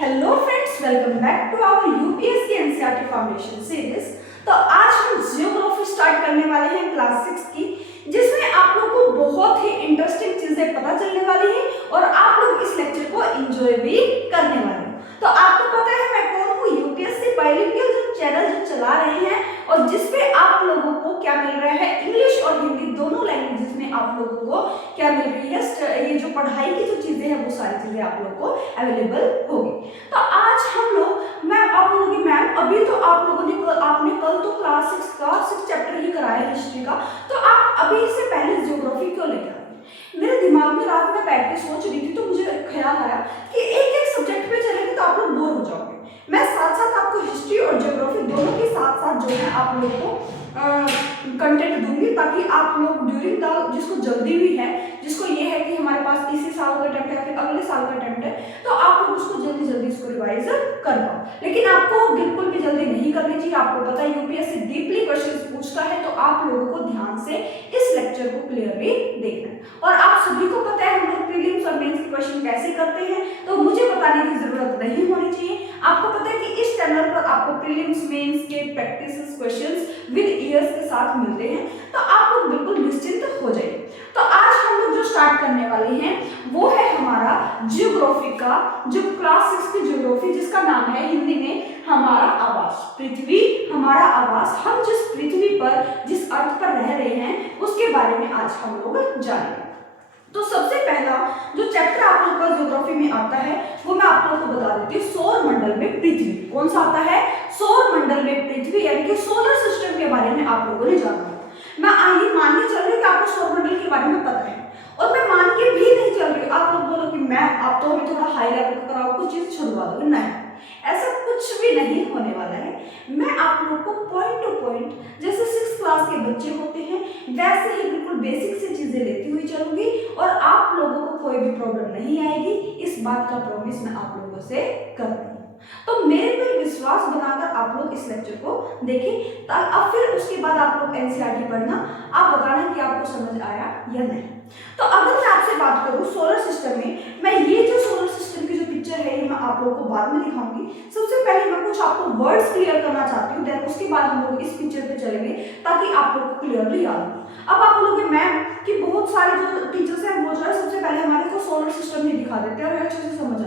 Hello friends, welcome back to our UPSC NCERT foundation series. तो आज हम geography start करने वाले हैं क्लास 6 की, जिसमें आप लोग को बहुत ही इंटरेस्टिंग चीजें पता चलने वाली हैं और आप लोग इस लेक्चर को एंजॉय भी करने वाले हो। तो आपको पता है मैं कौन हूँ, यूपीएससी बाइलिंगुअल जो चैनल जो चला रहे हैं और जिसपे आप लोगों को क्या मिल रहा है, इंग्लिश और हिंदी दोनों लैंग्वेजेस में आप लोगों को क्या मिल रही है, ये जो पढ़ाई की जो चीजें हैं वो सारी चीजें आप लोगों को अवेलेबल होगी। तो आज हम लोग मैं आप लोगों की मैम अभी तो आप लोगों ने आपने कल तो क्लास 6 का 6 चैप्टर ही कराया हिस्ट्री का, तो आप अभी इससे पहले जियोग्राफी क्यों लेकर आए? मेरे दिमाग में रात में बैठ के सोच रही थी तो मुझे ख्याल आया कि एक एक सब्जेक्ट पे चलेंगे तो आप लोग बोर हो जाओगे। मैं साथ साथ आपको हिस्ट्री और जियोग्राफी दोनों के साथ साथ जो है आप लोगों को कंटेंट दूंगी, ताकि आप लोग ड्यूरिंग द जिसको जल्दी भी है, जिसको ये है कि हमारे पास इसी साल का अटेम्प्ट है या फिर अगले साल का अटेम्प्ट है, तो आप लोग उसको जल्दी जल्दी इसको रिवाइज कर पाओ। लेकिन आपको बिल्कुल भी जल्दी नहीं करनी चाहिए। आपको पता है यूपीएससी डीपली क्वेश्चंस पूछता है, तो आप लोगों को ध्यान से इस लेक्चर को क्लियरली देखना है। और आप सभी को पता है हम लोग प्रीलिम्स और मेंस के क्वेश्चन कैसे करते हैं, तो मुझे बताने की जरूरत नहीं होनी चाहिए। आपको पता है कि इस चैनल पर आपको प्रीलिम्स मेंस के प्रैक्टिस क्वेश्चंस विद ईयर्स के साथ मिलते हैं, तो आप लोग बिल्कुल निश्चिंत हो जाइए। तो आज हम लोग जो स्टार्ट करने वाले हैं वो है हमारा जियोग्राफी का जो क्लास 6 की जियोग्राफी, जिसका नाम है हिंदी में हमारा आवास। पृथ्वी हमारा आवास, हम जिस पृथ्वी पर जिस अर्थ पर रह रहे हैं उसके बारे में आज हम लोग जानेंगे। तो सबसे पहला जो चैप्टर आप लोग का जियोग्राफी में आता है वो मैं आप लोगों को बता देती हूँ। सौर मंडल में पृथ्वी कौन सा आता है? सौर मंडल में पृथ्वी, यानी कि सोलर सिस्टम के बारे में आप लोगों ने जाना। मैं आइए मान के चल रही हूँ कि आपको सौर मंडल के बारे में पता है, और मैं मान के भी नहीं चल रही हूँ। आप लोग बोलो कि मैम आप तो हमें थोड़ा हाई लेवल का कराओ, कुछ चीज छुड़वा दोगे। नहीं, ऐसा कुछ भी नहीं होने वाला है। मैं आप लोग को पॉइंट टू पॉइंट जैसे 6th क्लास के बच्चे होते हैं वैसे ही बिल्कुल बेसिक से चीजें लेती हुई चलूंगी और आप लोगों को कोई भी प्रॉब्लम नहीं आएगी। इस बात का प्रॉमिस मैं आप लोगों से कर रही हूँ। तो मेरे पर विश्वास बनाकर आप लोग इस लेक्चर को देखें। अब फिर उसके बाद आप लोग एनसीईआरटी पढ़ना, आप बताना कि आपको समझ आया या नहीं। तो अगर मैं आपसे बात करूं सोलर सिस्टम में, मैं ये जो सोलर सिस्टम की जो पिक्चर है ये मैं आप लोगों को बाद में दिखाऊंगी। सबसे पहले मैं कुछ आपको वर्ड्स क्लियर करना चाहती हूँ, देन उसके बाद हम लोग इस पिक्चर पे चलेंगे ताकि आप लोग को क्लियरली याद हो। अब आप बोलोगे मैम कि बहुत सारे जो टीचर्स हैं वो जो है सबसे पहले हमारे को सोलर सिस्टम ही दिखा देते हैं और अच्छे से समझ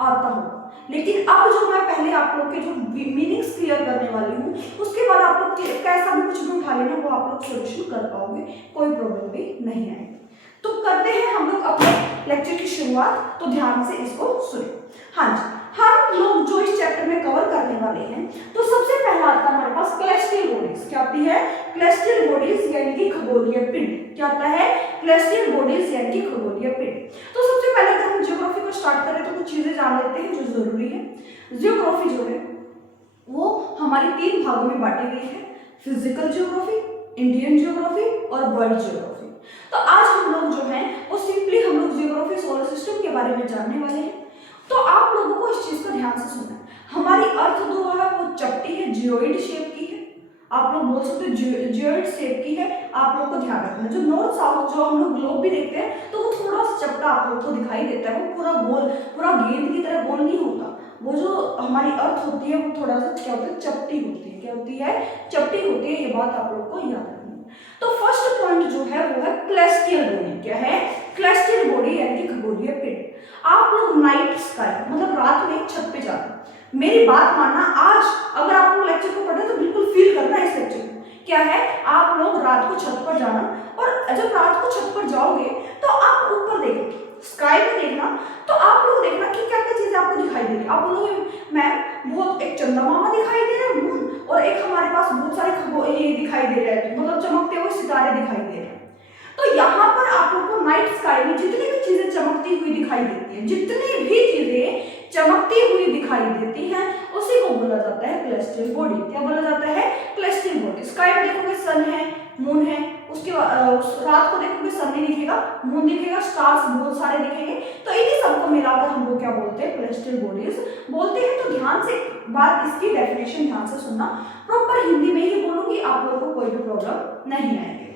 आता हो। लेकिन अब जो मैं पहले आप लोग के जो मीनिंग्स क्लियर करने वाली हूँ उसके बाद आप लोग कैसा भी कुछ भी उठा लेना वो आप लोग सोल्यूशन कर पाओगे, कोई प्रॉब्लम भी नहीं आएगी। तो करते हैं हम लोग अपने लेक्चर की शुरुआत, तो ध्यान से इसको सुनिए। हाँ जी, हम लोग जो इस चैप्टर में कवर करने वाले हैं, तो सबसे पहला आता है हमारे पास क्लेस्टियल बॉडीज। क्या आती है? क्लेस्टियल बॉडीज यानी कि खगोलीय पिंड। क्या आता है? क्लेस्टियल बॉडीज यानी कि खगोलीय पिंड। तो सबसे पहले अगर हम जियोग्राफी को स्टार्ट करें तो कुछ चीजें जान लेते हैं जो जरूरी है। जियोग्राफी जो है वो हमारी 3 भागों में बांटी गई है, फिजिकल जियोग्राफी, इंडियन जियोग्राफी और वर्ल्ड जियोग्राफी। तो आज हम लोग जो है वो सिंपली हम लोग जियोग्राफी सोलर सिस्टम के बारे में जानने वाले हैं। तो आप लोगों को इस चीज को ध्यान से सुनना है। हमारी अर्थ जो है वो चपटी है, जियोइड शेप की है। आप लोग बोल सकते हो जियोइड शेप की है। आप लोग को ध्यान रखना, जो नॉर्थ साउथ जो हम लोग ग्लोब भी देखते हैं तो वो थोड़ा सा चपटा आप लोग को दिखाई देता है, वो पूरा गोल, पूरा गेंद की तरह गोल नहीं होता। वो जो हमारी अर्थ होती है वो थोड़ा सा क्या होता है, चपटी होती है। क्या होती है? चपटी होती है। ये बात आप लोग को याद रखनी है। तो फर्स्ट पॉइंट जो है वो है क्लेस्टियल बॉडी। क्या है? क्लेस्टियल बॉडी यानी कि खगोलीय पिंड। आप लोग नाइट स्काई मतलब रात में छत पे जाना, मेरी बात मानना, आज अगर आप लोग लेक्चर को पढ़े तो बिल्कुल फील करना इस लेक्चर को। क्या है? आप लोग रात को छत पर जाना, और जब रात को छत पर जाओगे तो आप ऊपर देखो, स्काई में देखना, तो आप लोग देखना कि क्या क्या चीजें आपको दिखाई दे रही है। आप बोलोगे मैम बहुत एक चंदा मामा दिखाई दे रहा है, मून, और एक हमारे पास बहुत सारे ये दिखाई दे रहे हैं, मतलब चमकते हुए सितारे दिखाई दे रहे हैं। तो यहाँ पर आप लोग को नाइट स्काई में जितनी भी चीजें चमकती हुई दिखाई देती है, जितनी भी चीजें चमकती हुई दिखाई देती हैं, उसी को बोला जाता है क्लेस्टियल बॉडी। क्या बोला जाता है? क्लेस्टियल बॉडी। स्काई में देखोगे सन है, मून है, उसके रात को देखोगे सन नहीं दिखेगा, मून दिखेगा, स्टार्स बहुत सारे दिखेंगे। तो इन्हीं सबको मिलाकर हम लोग क्या बोलते हैं? क्लेस्टियल बॉडीज बोलते हैं। तो ध्यान से बात, इसकी डेफिनेशन ध्यान से सुनना, प्रॉपर हिंदी में ही बोलूंगी, आप लोगों को कोई भी प्रॉब्लम नहीं आएगी।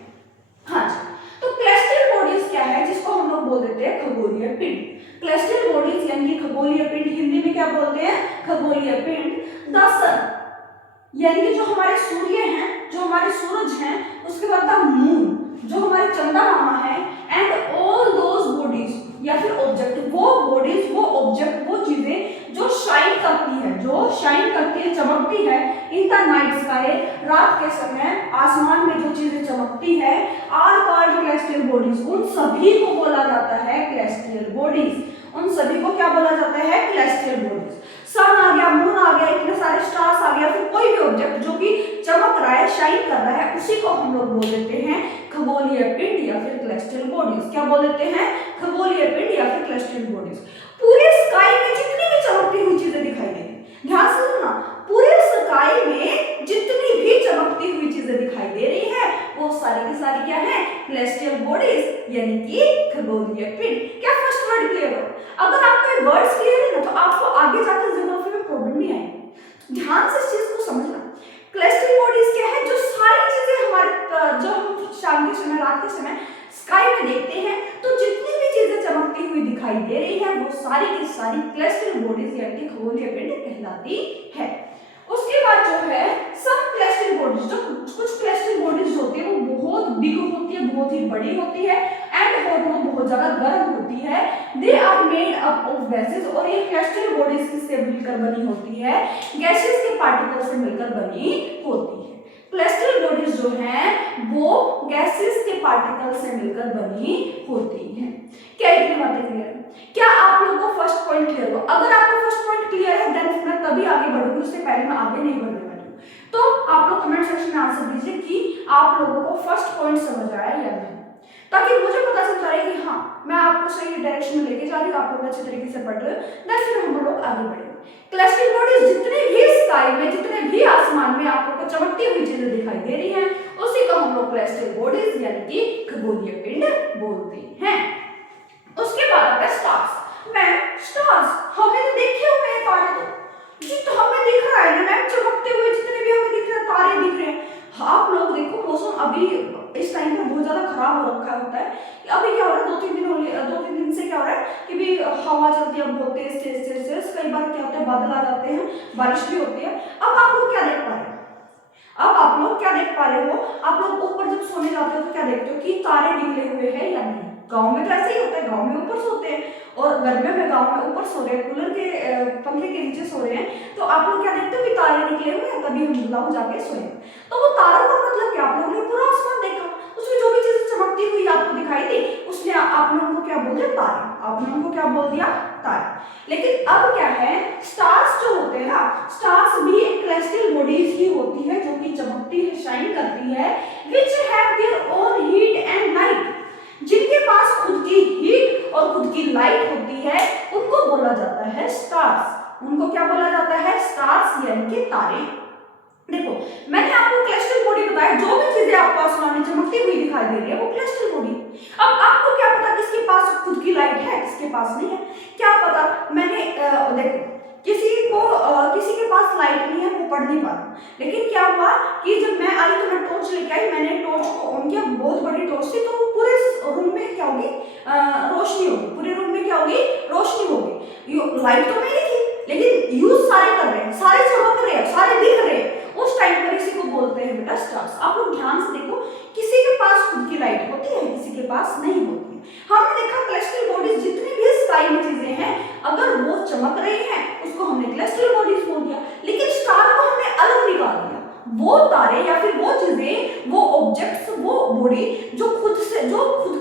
हाँ जी, तो क्लेस्टियल बॉडीज क्या है, जिसको हम लोग बोल देते हैं खगोलीय पिंड। क्लेस्टियल बॉडीज यानी यानी कि खगोलीय पिंड, हिंदी में क्या बोलते हैं, खगोलीय पिंड। द सन यानी कि जो हमारे सूर्य हैं, जो हमारे सूरज हैं, उसके बाद द मून जो हमारे चंदा मामा है, एंड ऑल दोज बॉडीज या फिर ऑब्जेक्ट, वो बॉडीज, वो ऑब्जेक्ट, वो चीजें जो शाइन करती है, जो शाइन करती है, चमकती है इन द नाइट स्काई, रात के समय आसमान में जो चीजें चमकती है, आर कॉल्ड कैलेस्टियल बॉडीज, उन सभी को बोला जाता है कैलेस्टियल बॉडीज, उन सभी को क्या बोला जाता है, कैलेस्टियल बॉडीज। सन आ गया, मून आ गया, इतने सारे स्टार्स आ गया, फिर कोई भी ऑब्जेक्ट जो कि चमक रहा है, शाइन कर रहा है, उसी को हम लोग बोल देते हैं खगोलीय पिंड या फिर कैलेस्टियल बॉडीज। क्या बोल देते हैं, खगोलीय पिंड या फिर कैलेस्टियल बॉडीज। पूरे स्काई में जितनी भी चमकती हुई चीजें दिखाई देंगी, ध्यान से सुनना, पूरे स्काई में जितनी भी चमकती हुई चीजें दिखाई दे रही है, वो सारी की सारी क्या है, कैलेस्टियल बॉडीज यानी कि खगोलीय पिंड। क्या फर्स्ट वर्ड क्लियर हो? अगर आपको ये वर्ड्स क्लियर है ना, तो आपको आगे जाकर ज्योग्राफी में प्रॉब्लम नहीं आएगी। ध्यान से इस चीज को समझना। कैलेस्टियल बॉडीज क्या है, जो सारी चीजें हमारे जो हम शाम के समय, रात के समय स्काई में देखते हैं, तो जितनी भी चीजें चमकती हुई दिखाई दे रही है, वो सारी की सारी कैलेस्टियल बॉडीज यानी कि खगोलीय पिंड कहलाती है। उसके बाद जो है सब कैलेस्टियल बॉडीज, जो कुछ कैलेस्टियल बॉडीज होती है वो बहुत बिग होती है, बहुत ही बड़ी होती है, एंड वो बहुत ज्यादा गर्म होती है। They are made up of gases, और ये कैलेस्टियल बॉडीज किससे मिलकर बनी होती है, गैसेस के पार्टिकल से मिलकर बनी होती है। कैलेस्टियल बॉडीज जो हैं वो गैसेस के पार्टिकल से मिलकर बनी होती है। क्या इतनी बातें क्लियर है? क्या आप लोगों को फर्स्ट पॉइंट क्लियर हो? अगर आपको फर्स्ट पॉइंट क्लियर है देन मैं तभी आगे बढ़ूंगी, उससे पहले मैं आगे नहीं बढ़ने वाली हूं। तो आप लोग कमेंट सेक्शन में आंसर दीजिए कि आप लोगों को फर्स्ट पॉइंट समझ आया या नहीं, ताकि मुझे पता चलता रहे कि हाँ मैं आपको सही डायरेक्शन में लेके जा रही हूँ, आप लोग अच्छे तरीके से पढ़ रहे हो, देन फिर हम लोग आगे बढ़ेंगे। कैलेस्टियल बॉडीज जितने भी स्काई में, जितने भी आसमान में आप लोग को चमकती हुई चीजें दिखाई दे रही हैं, उसी को हम लोग कैलेस्टियल बॉडीज यानी कि खगोलीय पिंड बोलते हैं। उसके बाद आता है स्टार्स। मैम स्टार्स हमने तो देखे हुए हैं तारे, तो जी तो हमें दिख रहा है ना मैम, चमकते हुए जितने भी हमें दिख रहे हैं तारे दिख रहे हैं। आप लोग देखो मौसम अभी इस टाइम पे बहुत ज्यादा खराब हो रखा होता है। अभी क्या हो रहा है, 2-3 दिन से क्या हो रहा है कि भी हवा चलती है बहुत तेज तेज तेज तेज, कई बार क्या होता है बादल आ जाते हैं, बारिश भी होती है। अब आप लोग क्या देख पा रहे हैं, अब आप लोग क्या देख पा रहे हो, आप लोग ऊपर जब सोने जाते हो तो क्या देखते हो कि तारे निकले हुए हैं या नहीं। गांव में तो ऐसे ही होता है, गांव में ऊपर सोते हैं, और गर्मियों में गांव में ऊपर सो रहे हैं, कूलर के पंखे के नीचे सो रहे हैं, तो आप लोग क्या देखते हो कि तारे निकले हुए हैं, तभी हम गाँव जाके सोए। तो वो तारों का मतलब क्या, आप लोगों ने पूरा आसमान देखा, उसमें जो भी चीजें चमकती हुई आपको दिखाई दी, उसने आप लोगों को क्या बोल दिया, तारे। आप लोगों को क्या बोल दिया, तारे। लेकिन अब क्या है, स्टार्स जो होते हैं ना, स्टार्स भी एक कैलेस्टियल बॉडीज ही होती है जो कि चमकती है, शाइन करती है, which have their own heat and light, जिनके पास खुद की हीट और खुद की लाइट होती है, उनको बोला जाता है स्टार्स। उनको क्या बोला जाता है, स्टार्स यानी कि तारे। देखो मैंने आपको कैलेस्टियल बॉडी बताया, जो भी चीजें आपको आसमान में चमकती हुई दिखाई दे रही है वो कैलेस्टियल बॉडी। अब आपको क्या पता किसके पास खुद की लाइट है, किसके पास नहीं है, क्या पता। मैंने देखो किसी के पास लाइट नहीं है, वो पढ़ नहीं पा रहा, लेकिन क्या हुआ कि जब मैं आई तो मैं टॉर्च लेके आई, मैंने टॉर्च को ऑन किया, बहुत बड़ी टॉर्च थी, तो पूरे रूम में क्या होगी, रोशनी होगी, पूरे रूम में क्या होगी, रोशनी होगी। लाइट तो नहीं थी, लेकिन यूज सारे कर रहे हैं, सारे चमक रहे हैं, सारे दिख रहे हैं, उस टाइम पर इसी को बोलते हैं बेटा स्टार्स। आप लोग ध्यान से देखो, किसी के पास खुद की लाइट होती है, किसी के पास नहीं होती है। हमने देखा कैलेस्टियल बॉडीज जितनी भी स्काई में चीजें हैं, अगर वो चमक रही हैं उसको हमने कैलेस्टियल बॉडीज बोल दिया, लेकिन स्टार को हमने अलग निकाल दिया। वो तारे या फिर वो चीजें, वो ऑब्जेक्ट्स, वो बॉडी जो खुद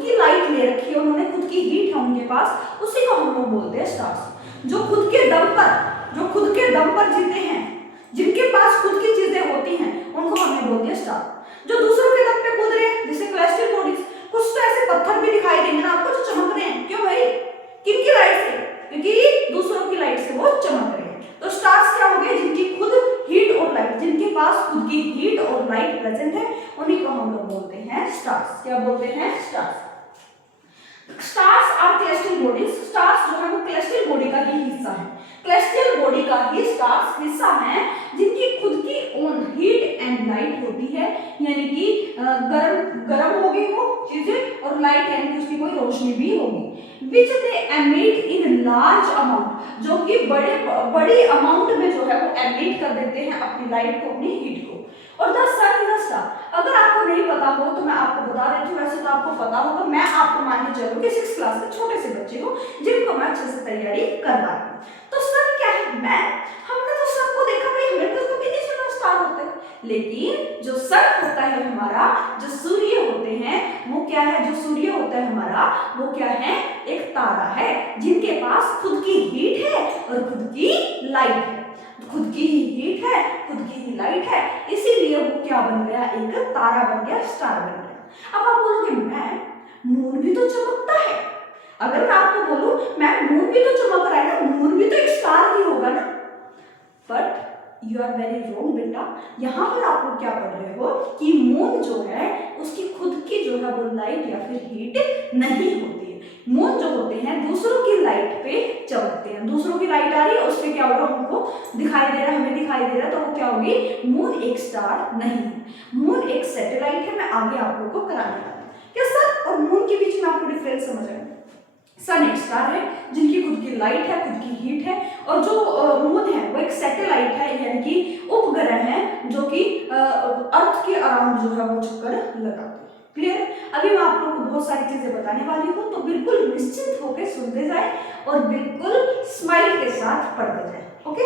की लाइट ले रखी है, उन्होंने खुद की हीट है उनके पास, उसी को हम लोग बोलते हैं स्टार्स। जो खुद के दम पर जीते हैं, जिनके पास खुद की चीजें होती हैं, उनको हमने बोल दिया स्टार। जो दूसरों के दम पे कूद रहे हैं, जैसे कैलेस्टियल बॉडीज, कुछ तो ऐसे पत्थर भी दिखाई देंगे ना आपको जो चमक रहे हैं, क्यों भाई, किनकी लाइट से, क्योंकि दूसरों की लाइट से वो चमक रहे हैं। तो स्टार्स क्या हो गए, जिनकी खुद हीट और लाइट, जिनके पास खुद की हीट और लाइट प्रेजेंट है, उन्हीं को हम लोग बोलते हैं स्टार्स। क्या बोलते हैं, stars. Stars are celestial bodies. Stars जो है वो कैलेस्टियल बॉडी का ही हिस्सा है, कैलेस्टियल बॉडी का ही स्टार्स हिस्सा है, जिनकी खुद की ओन हीट एंड लाइट होती है, यानी कि गरम होगी वो चीजें, और लाइट यानी कि उसकी कोई रोशनी भी होगी। Which they emit in large amount, जो कि बड़ी अमाउंट में जो है वो एमिट कर देते हैं अपनी लाइट को, अपनी हीट को। और the sun is a star. अगर आपको नहीं पता हो तो मैं आपको बता देती हूँ, वैसे तो आपको पता होगा, मैं आपको मान के चलूँ कि 6th क्लास के छोटे से बच्चे हो जिनको मैं अच्छे से तैयारी करवा रही हूँ। तो सन क्या है? मैं हमने तो सन को देखा भाई, हमें तो कभी नहीं सुना स्टार होते हैं, लेकिन जो सन होता है हमारा, जो सूर्य होते हैं वो क्या है? जो सूर्य होता है हमारा वो क्या है? एक तारा है जिनके पास खुद की हीट है और खुद की लाइट है। खुद की ही हीट है, खुद की ही लाइट है, इसीलिए वो क्या बन गया? एक तारा बन गया, स्टार बन गया। अब आप बोलोगे मैम मून भी तो चमकता है। अगर मैं आपको बोलूं मैम मून भी तो चमक रहा है ना, मून भी तो एक स्टार ही होगा ना, but you are very wrong बेटा। यहाँ पर आप लोग क्या पढ़ रहे हो कि मून जो है उसकी खुद की जो है वो लाइट या फिर हीट नहीं होती है। मून जो होते हैं दूसरों की लाइट पे चमकते हैं। दूसरों की लाइट आ रही है, उससे क्या होगा? हमको दिखाई दे रहा है, हमें दिखाई दे रहा है, तो वो क्या होगी? मून एक स्टार नहीं है, मून एक सैटेलाइट है। मैं आगे आप लोग को कराने वाला हूँ। क्या सन और मून के बीच में आपको डिफरेंस समझ आया? सन एक स्टार है जिनकी खुद की लाइट है, खुद की हीट है, और जो मून है वो एक सैटेलाइट है, यानी कि उपग्रह है जो कि अर्थ के अराउंड जो है वो चक्कर लगाते हैं। क्लियर? अभी मैं आप लोगों को बहुत सारी चीजें बताने वाली हूँ, तो बिल्कुल निश्चिंत होकर सुनते जाए और बिल्कुल स्माइल के साथ पढ़ते जाए। ओके?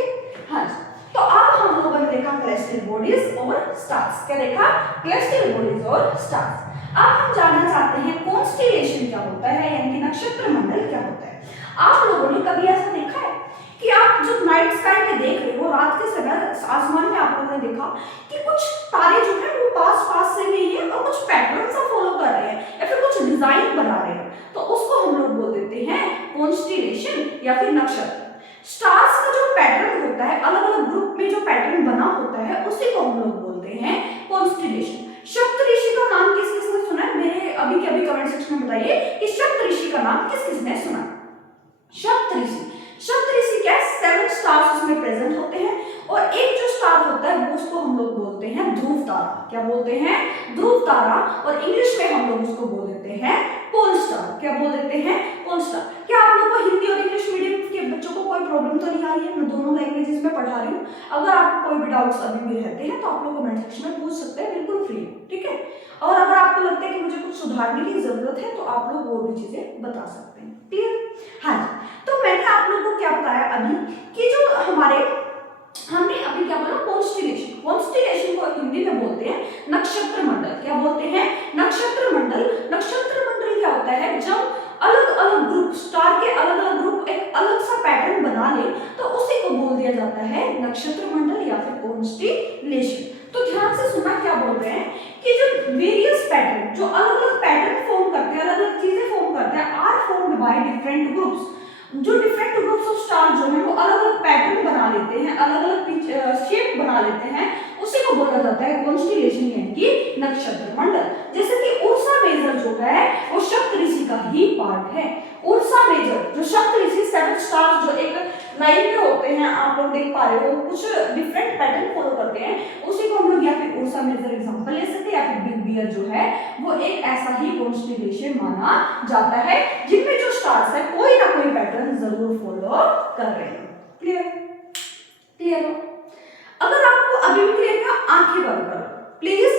हाँ जी। तो अब हम लोगों ने देखा कैलेस्टियल बॉडीज और स्टार्स। क्या देखा? कैलेस्टियल बॉडीज और स्टार्स। अब हम जानना चाहते हैं कॉन्स्टेलेशन क्या होता है, यानी कि नक्षत्र मंडल क्या होता है। आप लोगों ने कभी ऐसा देखा है कि आप जो नाइट स्काई में देख रहे हो, रात के समय आसमान में आप लोगों ने देखा कि कुछ तारे जो है वो पास पास से नहीं है और कुछ पैटर्न सा फॉलो कर रहे हैं या फिर कुछ डिजाइन बना रहे हैं, तो उसको हम लोग बोल देते हैं कॉन्स्टेलेशन या फिर नक्षत्र। स्टार्स का जो पैटर्न होता है, अलग अलग ग्रुप में जो पैटर्न बना होता है, उसी को हम लोग बोलते हैं कॉन्स्टेलेशन। सप्तऋषि का नाम किस किस ने सुना है? मेरे अभी के अभी कमेंट सेक्शन में बताइए कि सप्तऋषि का नाम किस किस ने सुना? सप्तऋषि। सप्तऋषि क्या है? 7 स्टार्स उसमें प्रेजेंट होते हैं, और एक जो स्टार होता है वो उसको हम लोग बोलते हैं ध्रुव तारा। क्या बोलते हैं? ध्रुव तारा। और इंग्लिश में हम लोग उसको बोल देते हैं पोल स्टार। क्या बोल देते हैं? Pole star. क्या आप लोगों को हिंदी और इंग्लिश मीडियम के बच्चों को कोई प्रॉब्लम तो नहीं आ रही है? मैं दोनों लैंग्वेजेस में पढ़ा रही हूँ। अगर आपको कोई भी डाउट्स अभी भी रहते हैं तो आप लोग कमेंट सेक्शन में पूछ सकते हैं, बिल्कुल फ्री। ठीक है? और अगर आपको लगता है कि मुझे कुछ सुधारने की जरूरत है तो आप लोग वो भी चीजें बता सकते हैं। क्लियर? हाँ जी। तो मैंने आप लोगों को क्या बताया अभी कि जो हमने अभी क्या बोला? कॉन्स्टेलेशन। कॉन्स्टेलेशन को हिंदी में बोलते हैं नक्षत्र मंडल। क्या बोलते हैं? नक्षत्र मंडल। नक्षत्र मंडल क्या होता है? जब अलग अलग ग्रुप, स्टार के अलग अलग ग्रुप एक अलग सा पैटर्न बना ले तो उसी को बोल दिया जाता है नक्षत्र मंडल या फिर कॉन्स्टेलेशन। तो ध्यान से सुनना, क्या बोल रहे हैं कि जो वेरियस पैटर्न, जो अलग अलग पैटर्न फॉर्म करते हैं, अलग अलग चीजें फॉर्म करते हैं, are formed by different groups. जो डिफरेंट ग्रुप्स ऑफ स्टार जो है वो अलग अलग पैटर्न बना लेते हैं, अलग अलग शेप बना लेते हैं, उसी को बोला जाता है कॉन्स्टेलेशन यानी कि नक्षत्र मंडल। जैसे कि उर्सा मेजर जो है वो सप्तऋषि का ही पार्ट है। उर्सा मेजर जो सप्तऋषि 7 स्टार्स जो एक लाइन में होते हैं, आप लोग देख पा रहे हो, कुछ डिफरेंट पैटर्न फॉलो करते हैं, उसी को हम लोग या फिर उर्सा मेजर एग्जांपल ले सकते हैं, या फिर बिग बियर जो है वो एक ऐसा ही कॉन्स्टेलेशन माना जाता है जिनमें जो स्टार्स है कोई ना कोई पैटर्न जरूर फॉलो कर रहे हैं। क्लियर? क्लियर हो? अगर आपको अभी भी क्लियर है, आंखें बंद करो प्लीज,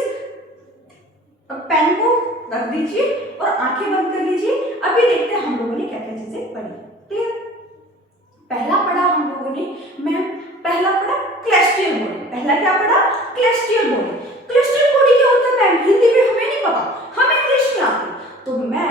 पेन को रख दीजिए और आंखें बंद कर लीजिए। अभी देखते हैं हम लोगों ने क्या क्या चीजें पढ़ी। क्लियर? पहला पढ़ा हम लोगों ने, मैं पहला पढ़ा कैलेस्टियल बॉडी। पहला क्या पढ़ा? कैलेस्टियल बॉडी। कैलेस्टियल बॉडी क्या होता है मैम? हिंदी में हमें नहीं पता, हमें इंग्लिश में आती, तो मैं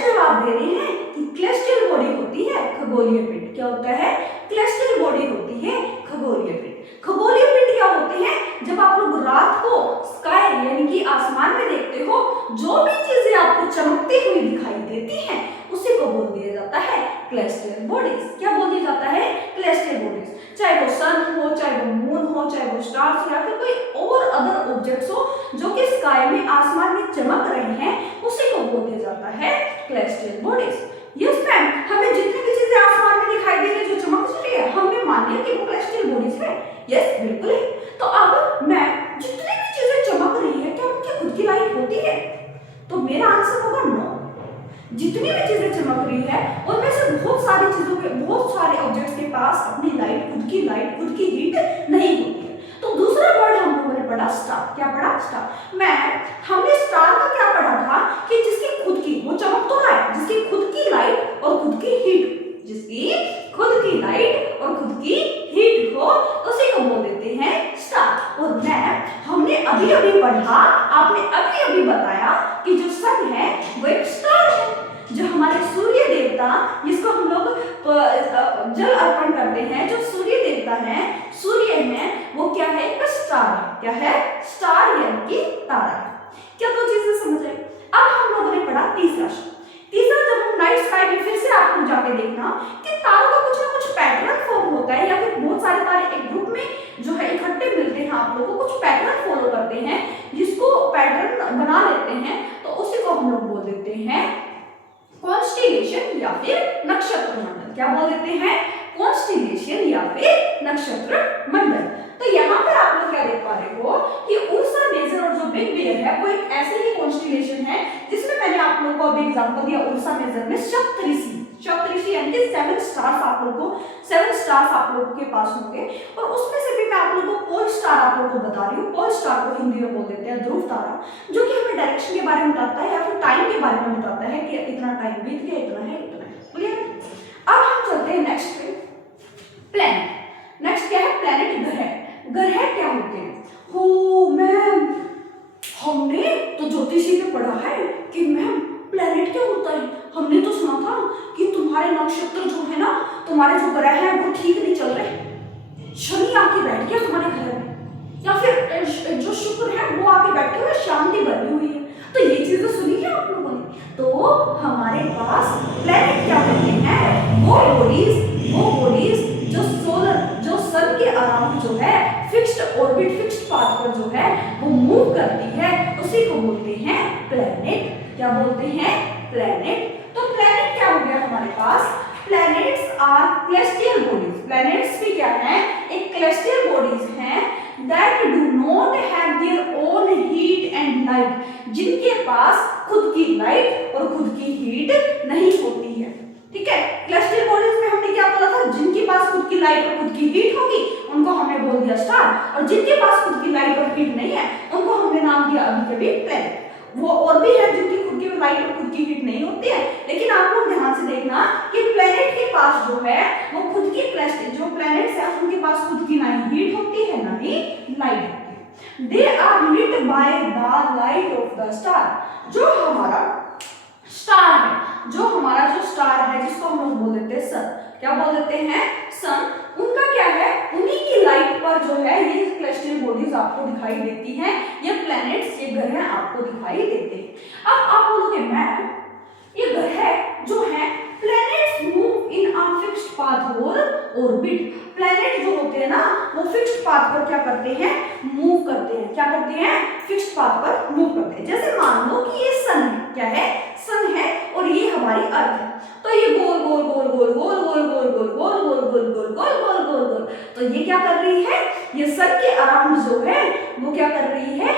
जवाब दे रही हैं कि कैलेस्टियल बॉडी होती है खगोलीय पिंड। क्या होता है? कैलेस्टियल बॉडी होती है खगोलीय पिंड। खगोलीय पिंड क्या होते हैं? जब आप लोग रात को स्काई यानी कि आसमान में देखते हो, जो भी चीजें आपको चमकती हुई दिखाई देती हैं उसी को बोल दिया जाता है कैलेस्टियल बॉडीज। क्या बोल दिया जाता है? कैलेस्टियल बॉडीज। चाहे वो सन हो, चाहे वो मून हो, चाहे वो स्टार्स हो, या फिर कोई और अदर ऑब्जेक्ट्स हो जो कि स्काई में, आसमान में चमक रहे हैं, उसी को बोल दिया जाता है कैलेस्टियल बॉडीज। यस मैम, हमें जितनी भी चीजें आसमान में दिखाई दे रही है, जो चमक रही है, हमने मान लिया कि वो कैलेस्टियल बॉडीज है। यस, बिल्कुल है। तो अब मैम जितनी भी चीजें चमक रही है, क्या उनकी खुद की लाइट होती है? तो मेरा आंसर होगा नो। जितनी भी चीजें चमक रही है उनमें से बहुत सारी चीजों के, बहुत सारे ऑब्जेक्ट्स क्या बोल देते हैं, कॉन्स्टिलेशन या फिर नक्षत्र मंडल। तो यहाँ पर आप लोग क्या देख पा रहे हो कि उर्सा मेजर और जो बिग बियर है वो एक ऐसे ही कॉन्स्टिलेशन है जिसमें मैंने आप लोगों को अभी एग्जांपल दिया उर्सा मेजर में सप्तऋषि, सप्तऋषि यानी कि 7 स्टार्स आप लोगों को 7 स्टार्स आप लोगों के पास होंगे और उसमें से भी मैं आप लोगों को पोल स्टार आप लोगों को बता रही हूँ। पोल स्टार को हिंदी में बोल देते हैं ध्रुव तारा, जो कि हमें डायरेक्शन के बारे में बताता है या फिर टाइम के बारे में बताता है कि इतना टाइम बीत गया, इतना है, इतना है। क्लियर? अब हम चलते हैं नेक्स्ट पे, प्लैनेट। नेक्स्ट क्या है, प्लैनेट ग्रह। ग्रह क्या होते हैं? हो मैम, हमने तो ज्योतिषी में पढ़ा है कि मैम प्लैनेट क्या होता है, हमने तो सुना था कि तुम्हारे नक्षत्र जो है ना, तुम्हारे जो ग्रह हैं वो ठीक नहीं चल रहे, शनि आके बैठ गया तुम्हारे घर में, या फिर जो शुक्र है वो आके बैठे हुए शांति बनी हुई है। तो ये चीजें सुनी है आप लोगों ने? तो हमारे पास प्लैनेट क्या होते हैं, वो बॉडीज जो सन के अराउंड जो है फिक्स्ड ऑर्बिट, फिक्स्ड पाथ पर जो है वो मूव करती है, उसी को बोलते हैं प्लैनेट। क्या बोलते हैं? प्लैनेट। तो प्लैनेट क्या हो गया हमारे पास? Planets are celestial bodies। Planets भी क्या है, एक celestial bodies हैं that do not have their own heat and light, जिनके पास खुद की लाइट और खुद की हीट नहीं होती है। ठीक है, celestial bodies में हमने क्या बोला था, जिनके पास खुद की लाइट और खुद की हीट होगी उनको हमने बोल दिया स्टार, और जिनके पास खुद की लाइट और हीट नहीं है उनको हमने नाम दिया अभी कभी प्लैनेट। वो और भी है जिनकी खुद की लाइट और खुद की हीट नहीं होती है, लेकिन आप लोग ध्यान से देखना कि प्लैनेट के पास जो है वो खुद की जो प्लैनेट्स हैं उनके पास खुद की ना ही हीट होती है ना ही लाइट होती है। They are lit by the light of the star. जो हमारा स्टार है, जो स्टार है जिसको हम लोग बोल देते हैं सन, क्या बोल देते हैं, सन, उनका क्या है, उन्हीं की लाइट पर जो है ये celestial बॉडीज आपको दिखाई देती हैं, ये प्लैनेट्स, ये ग्रह आपको दिखाई देते हैं। अब आप बोलोगे मैम ये ग्रह जो है planets move in a fixed path और ऑर्बिट। प्लैनेट जो होते हैं ना वो फिक्स्ड पाथ पर क्या करते हैं, मूव करते हैं। क्या करते हैं? फिक्स्ड पाथ पर मूव करते हैं। जैसे मान लो कि ये सन है, क्या है, सन है, और ये हमारी अर्थ है, तो ये गोल गोल गोल गोल गोल गोल गोल गोल गोल गोल गोल गोल गोल गोल गोल गोल, तो ये क्या कर रही है, ये सन के अराउंड जो है वो क्या कर रही है,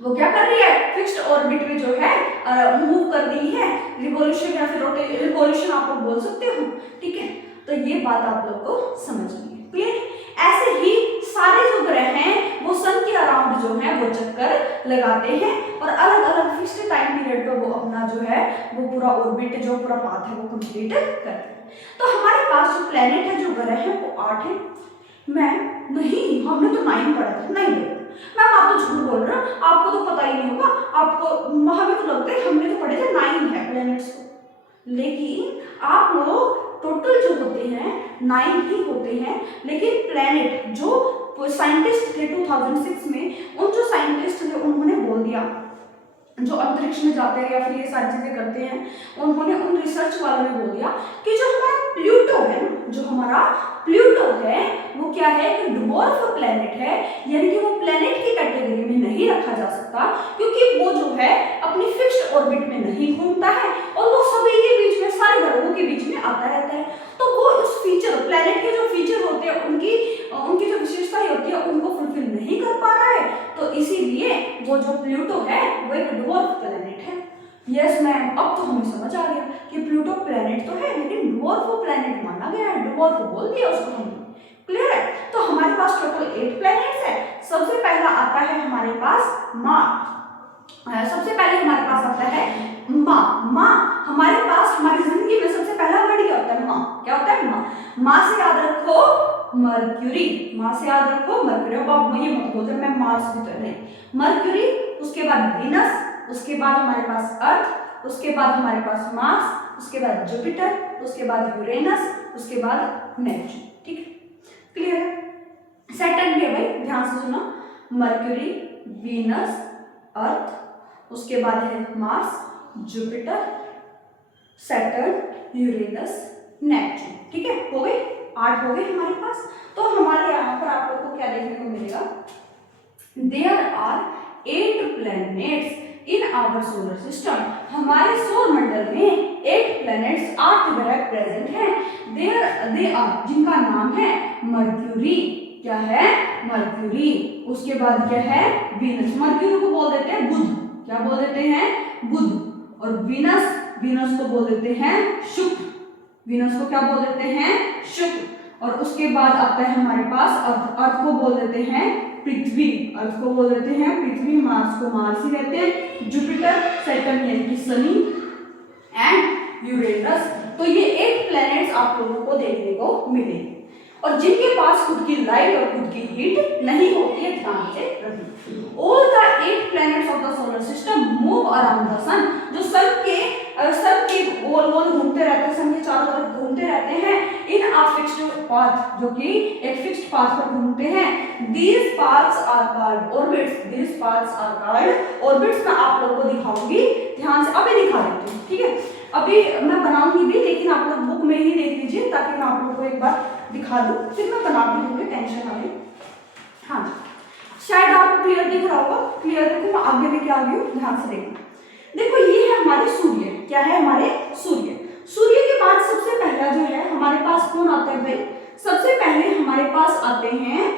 वो क्या कर रही है, फिक्स्ड ऑर्बिट में जो है मूव कर रही है, रिवॉल्यूशन या फिर रिवॉल्यूशन आप लोग बोल सकते हो। ठीक है, तो ये बात आप लोग को समझनी है। क्लियर? ऐसे ही सारे जो ग्रह हैं वो सन के अराउंड जो है वो चक्कर लगाते हैं और अलग अलग फिक्स्ड टाइम पीरियड पर वो अपना जो है वो पूरा ऑर्बिट, जो पूरा पाथ है वो कंप्लीट करते हैं। तो हमारे पास जो प्लेनेट है, जो ग्रह है वो 8 है। मैम नहीं, हमने तो 9 पढ़ा था। नहीं मैम आप तो झूठ बोल रहे हो, आपको तो पता ही नहीं होगा, आपको हमें तो लगता है हमने तो पढ़े थे 9 है प्लैनेट्स को, लेकिन आप लोग टोटल जो होते हैं 9 ही होते हैं। लेकिन प्लैनेट जो साइंटिस्ट थे 2006 में, उन जो साइंटिस्ट थे उन्होंने बोल दिया, जो अंतरिक्ष में जाते हैं या फिर ये सारी चीजें करते हैं, उन्होंने उन रिसर्च वालों ने बोल दिया कि जो हमारा प्लूटो है, जो हमारा प्लूटो है वो क्या है, कि ड्वार्फ प्लैनेट है, यानी कि वो प्लैनेट की कैटेगरी में नहीं रखा जा सकता, क्योंकि वो जो है अपनी फिक्स्ड ऑर्बिट में नहीं घूमता है और वो सभी के बीच में, सारे ग्रहों के बीच में आता रहता है। तो वो उस फीचर, प्लैनेट के जो फीचर होते हैं उनकी जो विशेषताएं होती है उनको फुलफिल नहीं कर पा रहा है, तो इसीलिए वो जो प्लूटो है वो एक ड्वार्फ प्लैनेट है। यस मैम, अब तो हमें समझ आ गया कि प्लूटो प्लैनेट तो है लेकिन ड्वार्फ प्लैनेट माना गया है, ड्वार्फ बोल दिया उसको हमने। क्लियर है? तो हमारे पास टोटल 8 प्लैनेट्स है। सबसे पहला आता है हमारे पास माँ, सबसे पहले हमारे पास आता है माँ। माँ हमारे पास, हमारी जिंदगी में सबसे पहला वर्ड क्या होता है, माँ। क्या होता है? माँ। माँ से याद रखो मर्क्यूरी, माँ से याद रखो मर्क्यूरी। अब आप ये मत बोलते मैं मार्स भी तो नहीं, मर्क्यूरी, उसके बाद वीनस, उसके बाद हमारे पास अर्थ, उसके बाद हमारे पास मार्स, उसके बाद जुपिटर, उसके बाद यूरेनस, उसके बाद नेपच्यून। ठीक है, क्लियर है? सैटर्न भी है भाई, ध्यान से सुना, मर्क्यूरी, वीनस, अर्थ, उसके बाद है Mars, Jupiter, Saturn, Uranus, Neptune. ठीक है, हो गए 8 हो गए हमारे पास। तो हमारे यहाँ पर आप लोग को क्या देखने को मिलेगा, there are 8 planets in our solar system. हमारे सौर मंडल में 8 प्लैनेट्स आर टुगेदर प्रेजेंट हैं। दे आर, जिनका नाम है मर्क्यूरी। क्या है? मर्क्यूरी। उसके बाद क्या है? वीनस। मर्क्यूरी को बोल देते हैं बुध। क्या बोल देते हैं? बुध। और वीनस को बोल देते हैं शुक्र। वीनस को क्या बोल देते हैं? शुक्र। और उसके बाद आता है हमारे पास अर्थ को बोल देते हैं पृथ्वी। अर्थ को बोल देते हैं पृथ्वी। मार्स को मार्स ही कहते हैं। जुपिटर, सैटर्न यानी कि शनि एंड यूरेनस। तो ये 8 प्लैनेट्स आप लोगों को देखने को मिले और जिनके पास खुद की लाइट और खुद की हीट नहीं होती है। ध्यान से रखिए। All the 8 planets of the solar system move around the sun. जो सन के गोल गोल घूमते रहते हैं, सन के चारों तरफ घूमते रहते हैं इन अ फिक्स्ड पाथ, जो कि एक फिक्स्ड पाथ पर घूमते हैं। These paths are called orbits. These paths are called orbits. मैं आप लोगों को दिखाऊंगी, ध्यान से अभी दिखा देती हूँ, ठीक है। अभी मैं बनाऊंगी भी, लेकिन आप लोग बुक में ही देख लीजिए ताकि मैं आप लोगों को एक बार दिखा दूं, फिर मैं बना भी दूंगी, टेंशन ना ले। हाँ, शायद आपको क्लियर दिख रहा होगा। क्लियर देखो, मैं आगे लेके आ गई हूँ, ध्यान से देखना। देखो ये है हमारे सूर्य। क्या है? हमारे सूर्य। सूर्य के बाद सबसे पहला जो है हमारे पास कौन आता है भाई? सबसे पहले हमारे पास आते हैं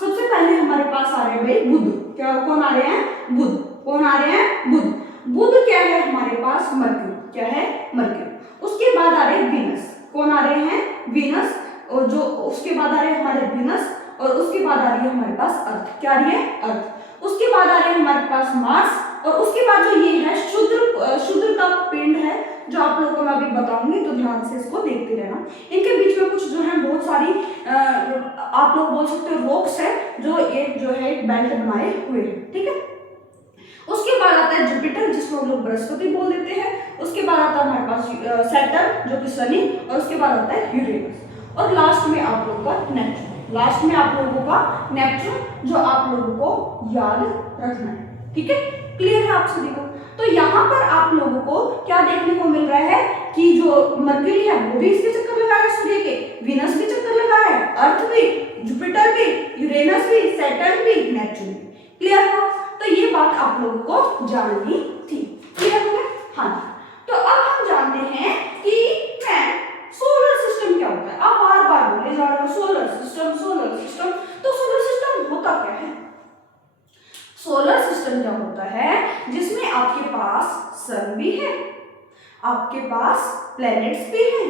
सबसे पहले हमारे पास आ रहे हैं भाई बुध। क्या कौन आ रहे हैं? बुध। कौन आ रहे हैं? बुध। बुध क्या है हमारे पास? मरक्यूरी। क्या है? मरक्यूरी। उसके बाद आ रहे हैं वीनस। कौन आ रहे हैं? वीनस। और जो उसके बाद आ रहे हैं हमारे वीनस, और उसके बाद आ रही है हमारे पास अर्थ। क्या आ रही है? अर्थ। उसके बाद आ रहे हैं हमारे पास मार्स, और उसके बाद जो ये है शुद्र का पिंड है, जो आप लोगों को मैं अभी बताऊंगी, तो ध्यान से इसको देखते रहना। इनके बीच में कुछ जो है बहुत सारी आप लोग बोल सकते हो रॉक्स है, जो एक बेल्ट बनाए हुए हैं, ठीक है। उसके बाद आता है जुपिटर, जिसको हम लोग बृहस्पति बोल देते हैं। उसके बाद आता है हमारे पास सैटर्न, जो कि शनि, और उसके बाद आता है यूरेनस, और लास्ट में आप लोगों का नेपच्यून। लास्ट में आप लोगों का नेपच्यून, जो आप लोगों को याद रखना है, ठीक है। क्लियर है आप सभी को? तो यहाँ पर आप लोगों को क्या देखने को मिल रहा है कि जो मरक्यूरी है वो भी इसके चक्कर लगा रहा है सूर्य के, वीनस भी चक्कर लगा रहा है, अर्थ भी, जुपिटर भी, यूरेनस भी, सैटर्न भी, नेपच्यून भी। क्लियर है? तो ये बात आप लोगों को जाननी थी। क्लियर हो गया? हाँ। तो अब हम जानते हैं कि सोलर सिस्टम क्या होता है। आप बार बार बोले जा रहे हो सोलर सिस्टम, सोलर सिस्टम। तो सोलर सिस्टम होता क्या है? सोलर सिस्टम क्या होता है? जिसमें आपके पास सन भी है, आपके पास प्लैनेट्स भी हैं,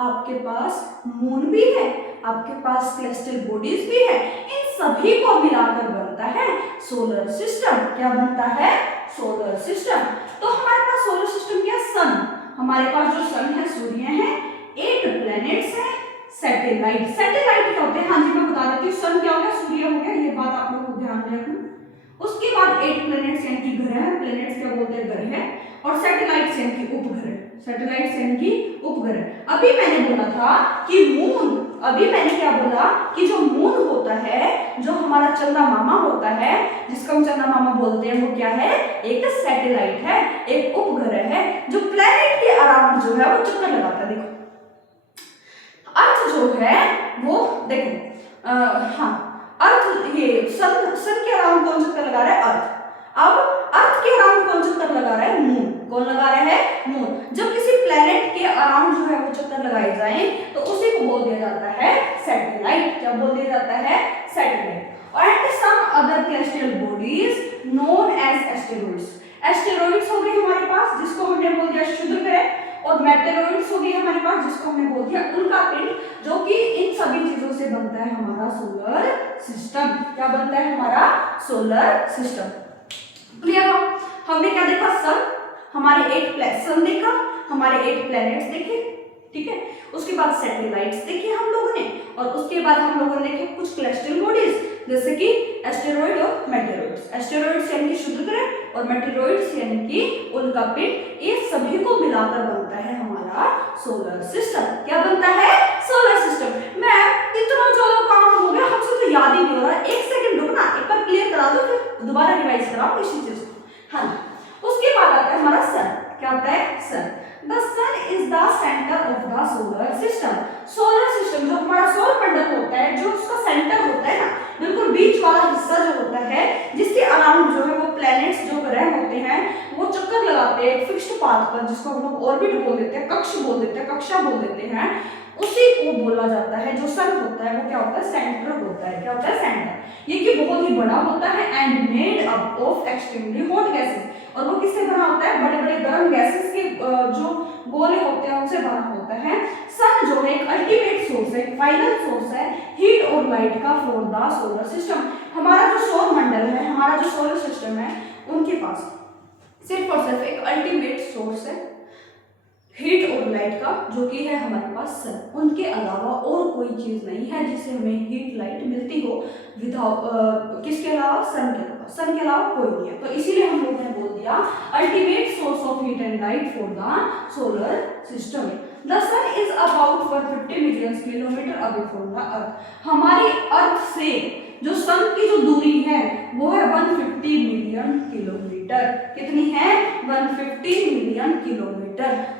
आपके पास मून भी है, आपके पास सेलेस्टियल बॉडीज भी है। इन सभी को मिलाकर बनता है सोलर सिस्टम। क्या बनता है? Solar system. तो हमारे पास सोलर सिस्टम क्या? सन। हमारे पास जो सन है, सूर्य है, 8 प्लैनेट्स हैं, सैटेलाइट। सैटेलाइट क्या होते हैं? हाँ जी, मैं बता देती हूँ। सन क्या हो गया? सूर्य हो गया, ये बात आप लोग को ध्यान में रखना। उसके बाद 8 प्लैनेट्स यानी कि ग्रह। प्लैनेट्स क्या बोलते हैं? ग्रह। और सैटेलाइट्स यानी कि उपग्रह। सैटेलाइट्स यानी कि उपग्रह। अभी मैंने बोला था कि मून, अभी मैंने क्या बोला कि जो मून होता है, जो हमारा चंदा मामा होता है, जिसको हम चंदा मामा बोलते हैं, वो क्या है? एक सैटेलाइट है, एक उपग्रह है, जो प्लैनेट के अराउंड जो है वो चक्कर लगाता है। देखो अर्थ जो है वो, देखो अर्थ, ये सन के अराउंड कौन चक्कर लगा रहा है? अर्थ। अब अर्थ के अराउंड कौन चक्कर लगा रहा है? मून। कौन लगा रहा है? मून। जब किसी प्लैनेट के अराउंड जो है वो चक्कर लगाए जाए तो उसी को बोल दिया जाता है सैटेलाइट। क्या बोल दिया जाता है? Satellite. And some other celestial bodies known as asteroids. Asteroids हो गए हमारे पास, जिसको हमने बोल दिया क्षुद्र ग्रह, और मेटेरॉइड्स हो गए हमारे पास, जिसको हमने बोल दिया उल्का पिंड, जो कि इन सभी चीजों से बनता है हमारा सोलर सिस्टम। क्या बनता है? हमारा सोलर सिस्टम। क्लियर हो? हमने क्या देखा? सन, हमारे 8 सन देखा, हमारे 8 प्लैनेट्स देखे, ठीक है। उसके बाद सैटेलाइट्स देखे हम लोगों ने, और उसके बाद हम लोगों ने देखे कुछ सेलेस्टियल बॉडीज, जैसे कि एस्टेरॉइड और मेटेरॉइड्स। एस्टेरॉइड्स यानी कि क्षुद्र ग्रह, और मेटेरॉइड्स यानी कि उल्का पिंड। ये सभी को मिलाकर बनता है हमारा सोलर सिस्टम। क्या बनता है? Solar system. मैम इतना ज्यादा काम हो गया, हमसे तो याद ही नहीं हो रहा। एक सेकंड रुकना, एक बार क्लियर करा दो, फिर दोबारा रिवाइज कराओ इसी चीज को। हाँ, उसके बाद आता है हमारा सन। क्या होता है? सन। The sun is the center of the solar system. Solar system, जो हमारा सौर मंडल होता है, जो उसका सेंटर होता है ना, बिल्कुल बिल्कुल बीच वाला हिस्सा जो होता है जिसके अराउंड जो है वो प्लैनेट्स जो ग्रह होते हैं वो चक्कर लगाते हैं फिक्स्ड पाथ पर, जिसको हम लोग ऑर्बिट बोल देते हैं, कक्ष बोल देते हैं, कक्षा बोल देते हैं, उसी को बोला जाता है। जो सन होता है वो क्या होता है, सेंटर होता है। क्या होता है, सेंटर। ये कि बहुत ही बड़ा होता है and made up of extremely hot gases, और वो किससे बना होता है, बड़े बड़े गर्म गैसेस के जो गोले होते हैं उनसे बना होता है। सन जो है एक अल्टीमेट सोर्स है, फाइनल सोर्स है हीट और लाइट का फॉर द सोलर सिस्टम। हमारा जो सौर मंडल है, हमारा जो सोलर सिस्टम है, उनके पास सिर्फ और सिर्फ एक अल्टीमेट सोर्स है हीट और लाइट का, जो कि है हमारे पास सन। उनके अलावा और कोई चीज नहीं है जिससे हमें हीट लाइट मिलती हो विदाउट किसके अलावा, सन के अलावा। सन के अलावा कोई नहीं है। तो इसीलिए हम लोगों ने बोल दिया ultimate source of heat and light for the solar system. The sun is about 150 million kilometre away from the earth. हमारे अर्थ से जो सन की जो दूरी है वो है 150 मिलियन किलोमीटर। कितनी है, 150 मिलियन किलोमीटर।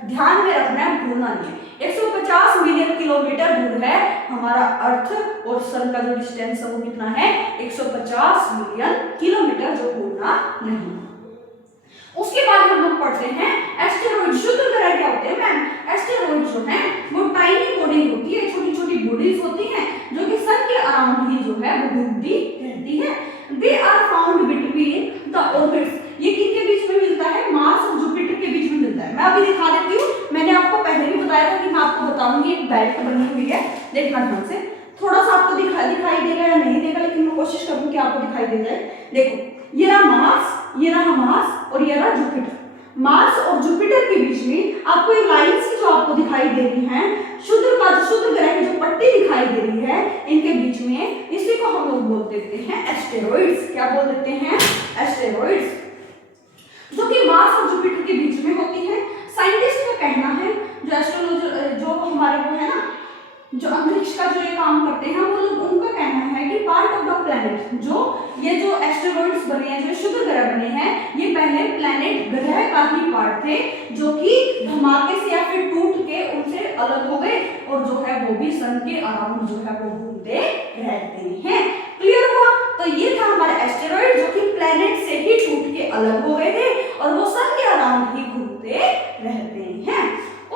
ध्यान में रखना है, भूलना नहीं है। 150 मिलियन किलोमीटर दूर है हमारा अर्थ और सन का जो डिस्टेंस है वो कितना है, 150 मिलियन किलोमीटर, जो भूलना नहीं। उसके बाद हम लोग पढ़ते हैं एस्टेरॉइड। शुद्ध ग्रह क्या होते हैं मैम, एस्टेरॉइड जो है वो टाइनी बॉडी होती है, छोटी छोटी बॉडीज होती हैं जो कि सन के अराउंड ही जो है वो घूमती रहती है। They are found between the orbits. ये किनके बीच में मिलता है, मार्स और जुपिटर के बीच में मिलता है। मैं अभी दिखा देती हूँ, मैंने आपको पहले भी बताया था कि मैं आपको बताऊंगी। एक बेल्ट बनी हुई है, देखना ध्यान से, थोड़ा सा आपको दिखाई देगा या नहीं देगा, लेकिन मैं कोशिश करूँ कि आपको दिखाई दे जाए। देखो, ये रहा मार्स, ये रहा मार्स और ये रहा जुपिटर। मार्स और जुपिटर के बीच में आपको ये लाइंस जो आपको दिखाई दे रही हैं, शुद्ध ग्रह की जो पट्टी दिखाई दे रही है, इनके बीच में, इसी को हम लोग बोल देते हैं एस्टेरॉइड्स। क्या बोल देते हैं, एस्टेरॉइड्स, जो कि मार्स और जुपिटर के बीच में होती है। साइंटिस्ट का कहना है, जो एस्ट्रोलॉजर जो हमारे वो है ना, जो अंतरिक्ष का जो ये काम करते हैं, वो लोग, उनका कहना है कि पार्ट ऑफ द प्लैनेट, जो ये जो एस्टेरॉइड्स बने हैं, जो शुद्ध ग्रह बने हैं, ये पहले प्लैनेट ग्रह का ही पार्ट थे, जो कि धमाके से या फिर टूट के उनसे अलग हो गए और जो है वो भी सन के अराउंड जो है वो घूमते रहते हैं। क्लियर हुआ? तो ये था हमारा एस्टेरॉइड, जो कि प्लैनेट से ही टूट के अलग हो गए थे और वो सन के अराउंड ही घूमते रहते हैं।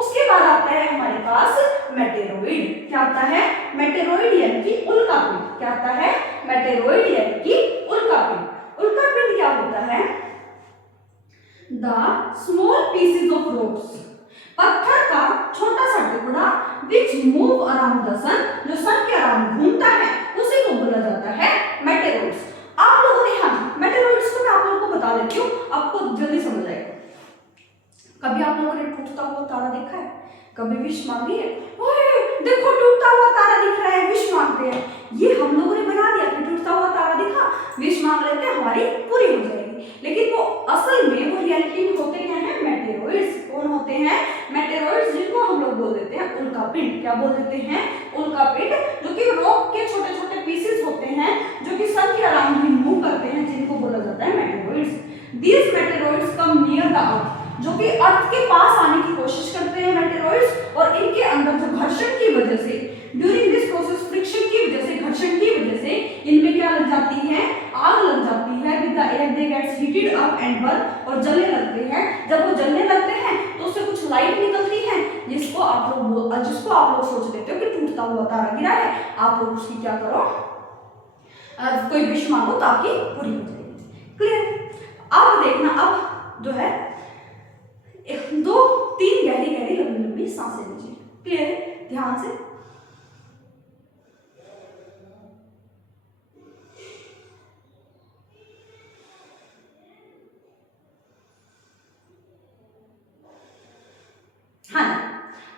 उसके बाद आता है हमारे पास मेटेरॉइड। क्या आता है, मेटेरॉइड यानी कि उल्कापिंड। क्या आता है, मेटेरॉइड यानी कि उल्कापिंड। उल्कापिंड क्या होता है, the small pieces of rocks, पत्थर का छोटा सा टुकड़ा which move around the sun, जो सन के अराउंड घूमता है, उसी को बोला जाता है मेटेरॉइड्स। आप लोगों ने, हाँ, मेटेरॉइड्स को मैं आप लोगों को बता देती हूँ, आपको जल्दी समझ आएगा। कभी आप लोगों ने टूटता हुआ तारा देखा है, कभी विश मांगी है, ओए देखो टूटता हुआ तारा दिख रहा है, विश मांगते हैं। ये हम लोगों ने बना दिया कि टूटता हुआ तारा दिखा, विश मांग लेते हैं, हमारी पूरी हो जाएगी। लेकिन वो असल में, वो रियलिटी में होते क्या है, मेटेरॉइड्स। कौन होते हैं, मेटेरॉइड्स, जिनको हम लोग बोल देते हैं उल्कापिंड। क्या बोल देते हैं, उल्कापिंड, जो कि रॉक के छोटे छोटे पीसेस होते हैं, जो कि सन के अराउंड ही मूव करते हैं, जिनको बोला जाता है meteoroids. These meteoroids come near the earth, जो कि अर्थ के पास आने की कोशिश करते हैं मेटेरॉइड्स, और इनके अंदर जो घर्षण की वजह से, ड्यूरिंग दिस प्रोसेस फ्रिक्शन की वजह से, घर्षण की वजह से इनमें क्या लग जाती है, आग लग जाती है। With the air they gets heated up and burn, और जलने लगते हैं। जब वो जलने लगते हैं तो उससे कुछ लाइट निकलती है, जिसको आप लोग सोच लेते हो कि टूटता हुआ तारा गिरा है। आप लोग उसकी क्या करो, कोई विश मांगो ताकि पूरी हो जाएगी। क्लियर? अब देखना, अब जो है 2-3 गहरी गहरी लंबी लंबी सांसें लीजिए। क्लियर है? ध्यान से। हाँ,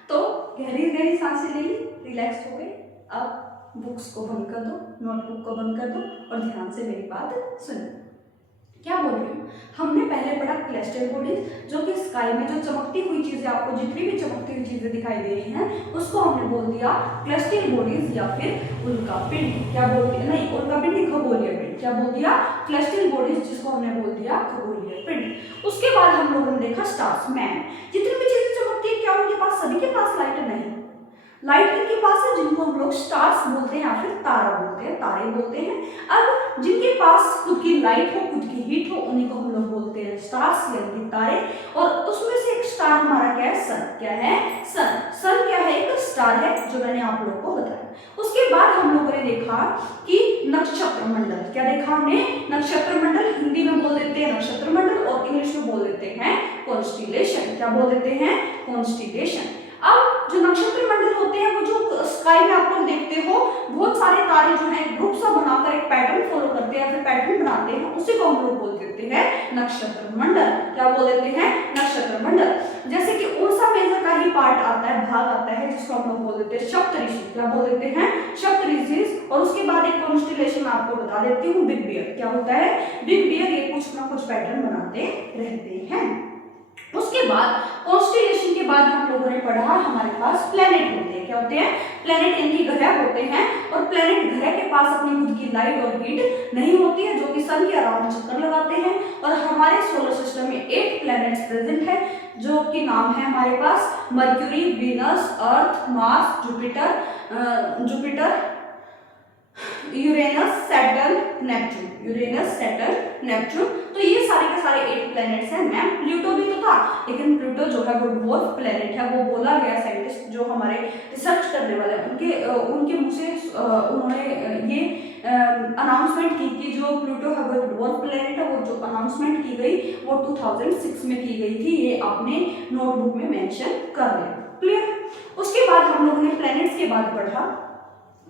तो गहरी गहरी सांसें ले ली, रिलैक्स हो गए। अब बुक्स को बंद कर दो, नोटबुक को बंद कर दो और ध्यान से मेरी बात सुनो। क्या बोल रही हूँ, हमने पहले पढ़ा क्लस्टर बॉडीज, जो कि स्काई में जो चमकती हुई चीजें, आपको जितनी भी चमकती हुई चीजें दिखाई दे रही हैं, उसको हमने बोल दिया क्लस्टर बॉडीज या फिर उल्कापिंड। क्या बोल दिया, नहीं उल्कापिंड नहीं, खगोलीय पिंड। क्या बोल दिया, क्लस्टर बॉडीज, जिसको हमने बोल दिया खगोलीय पिंड। उसके बाद हम लोगों ने देखा स्टार्स। मैन, जितनी भी चीजें चमकती है, क्या उनके पास, सभी के पास लाइट नहीं, लाइट किनके पास है, जिनको हम लोग स्टार्स बोलते हैं या फिर तारा बोलते हैं, तारे बोलते हैं। अब जिनके पास खुद की लाइट हो, खुद की हीट हो, उन्हीं को हम लोग बोलते हैं स्टार्स यानी कि तारे। और उसमें से एक स्टार हमारा क्या है, सन। क्या है, सन। सन क्या है, एक स्टार है, जो मैंने आप लोगों को बताया। उसके बाद हम लोगों ने देखा कि नक्षत्र मंडल। क्या देखा हमने, नक्षत्र मंडल। हिंदी में बोल देते हैं नक्षत्र मंडल और इंग्लिश में बोल देते हैं कॉन्स्टिलेशन। क्या बोल देते हैं, कॉन्स्टिलेशन। अब जो नक्षत्र मंडल होते हैं, वो जो स्काई में आप लोग देखते हो, बहुत सारे तारे जो हैं ग्रुप सा बनाकर एक पैटर्न फॉलो करते हैं, फिर पैटर्न बनाते हैं, उसी को हम लोग बोल देते हैं नक्षत्र मंडल। क्या बोल देते हैं, नक्षत्र मंडल। जैसे कि उर्सा मेजर का ही पार्ट आता है, भाग आता है, जिसको हम लोग बोल देते हैं सप्तऋषि। क्या बोल देते हैं, सप्तऋषि। और उसके बाद एक कॉन्स्टिलेशन आपको बता देती हूँ, बिग बियर। क्या होता है, बिग बियर। ये कुछ ना कुछ पैटर्न बनाते रहते हैं। उसके बाद कॉन्स्टिलेशन के बाद हम लोगों ने पढ़ा हमारे पास प्लैनेट होते हैं। क्या होते हैं, प्लैनेट इनकी ग्रह होते हैं। और प्लैनेट ग्रह के पास अपनी खुद की लाइट और हीट नहीं होती है, जो कि सन के अराउंड चक्कर लगाते हैं। और हमारे सोलर सिस्टम में 8 प्लैनेट्स प्रेजेंट है, जो कि नाम है हमारे पास Mercury, Venus, Earth, Mars, Jupiter, Uranus, Saturn, Neptune. Uranus, Saturn, Neptune. तो ये सारे के सारे 8 प्लैनेट्स हैं। मैम प्लूटो भी तो था, लेकिन प्लूटो जो है वो ड्वार्फ प्लैनेट है। वो बोला गया, साइंटिस्ट जो हमारे रिसर्च करने वाले उनके मुंह से उन्होंने ये अनाउंसमेंट की कि जो प्लूटो है वो ड्वार्फ प्लैनेट है। वो जो अनाउंसमेंट की गई वो 2006 में की गई थी। ये आपने नोटबुक में मेंशन कर दिया। क्लियर। उसके बाद हम लोगों ने प्लैनेट्स के बाद पढ़ा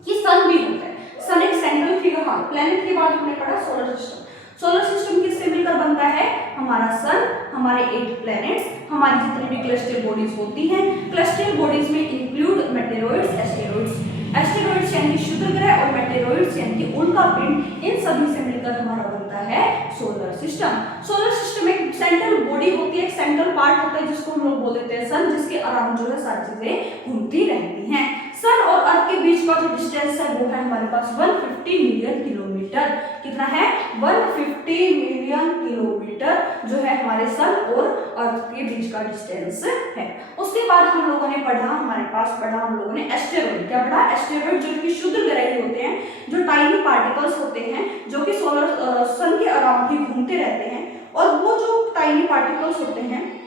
कि सन भी होता है। सन एक सेंट्रल फिगर। हाँ, प्लैनेट के बाद हमने पढ़ा सोलर सिस्टम। सोलर सिस्टम किससे मिलकर बनता है, हमारा सन, हमारे 8 प्लैनेट्स, हमारी जितनी भी क्लस्टर बॉडीज होती हैं। क्लस्टर बॉडीज में इंक्लूड मेटेरॉइड्स, एस्टेरॉइड्स। एस्टेरॉइड्स यानी कि क्षुद्र ग्रह और मेटेरॉइड्स यानी कि उल्का पिंड, इन सभी से मिलकर हमारा बनता है सोलर सिस्टम। सोलर सिस्टम एक सेंट्रल बॉडी होती है, एक सेंट्रल पार्ट होता है, जिसको हम लोग बोल देते हैं सन, जिसके अराउंड जो है सारी चीजें घूमती रहती हैं। सन और अर्थ के बीच का जो डिस्टेंस है वो है हमारे पास 150 मिलियन किलोमीटर। कितना है, 150 मिलियन किलोमीटर जो है हमारे सन और अर्थ के बीच का डिस्टेंस है। उसके बाद हम लोगों ने पढ़ा, हमारे पास पढ़ा हम लोगों ने एस्टेरॉइड। क्या पढ़ा, एस्टेरॉइड जो कि क्षुद्र ग्रह होते हैं, जो टाइनी पार्टिकल्स होते हैं, जो कि सोलर सन के अराउंड ही घूमते रहते हैं। और वो जो टाइनी पार्टिकल्स होते हैं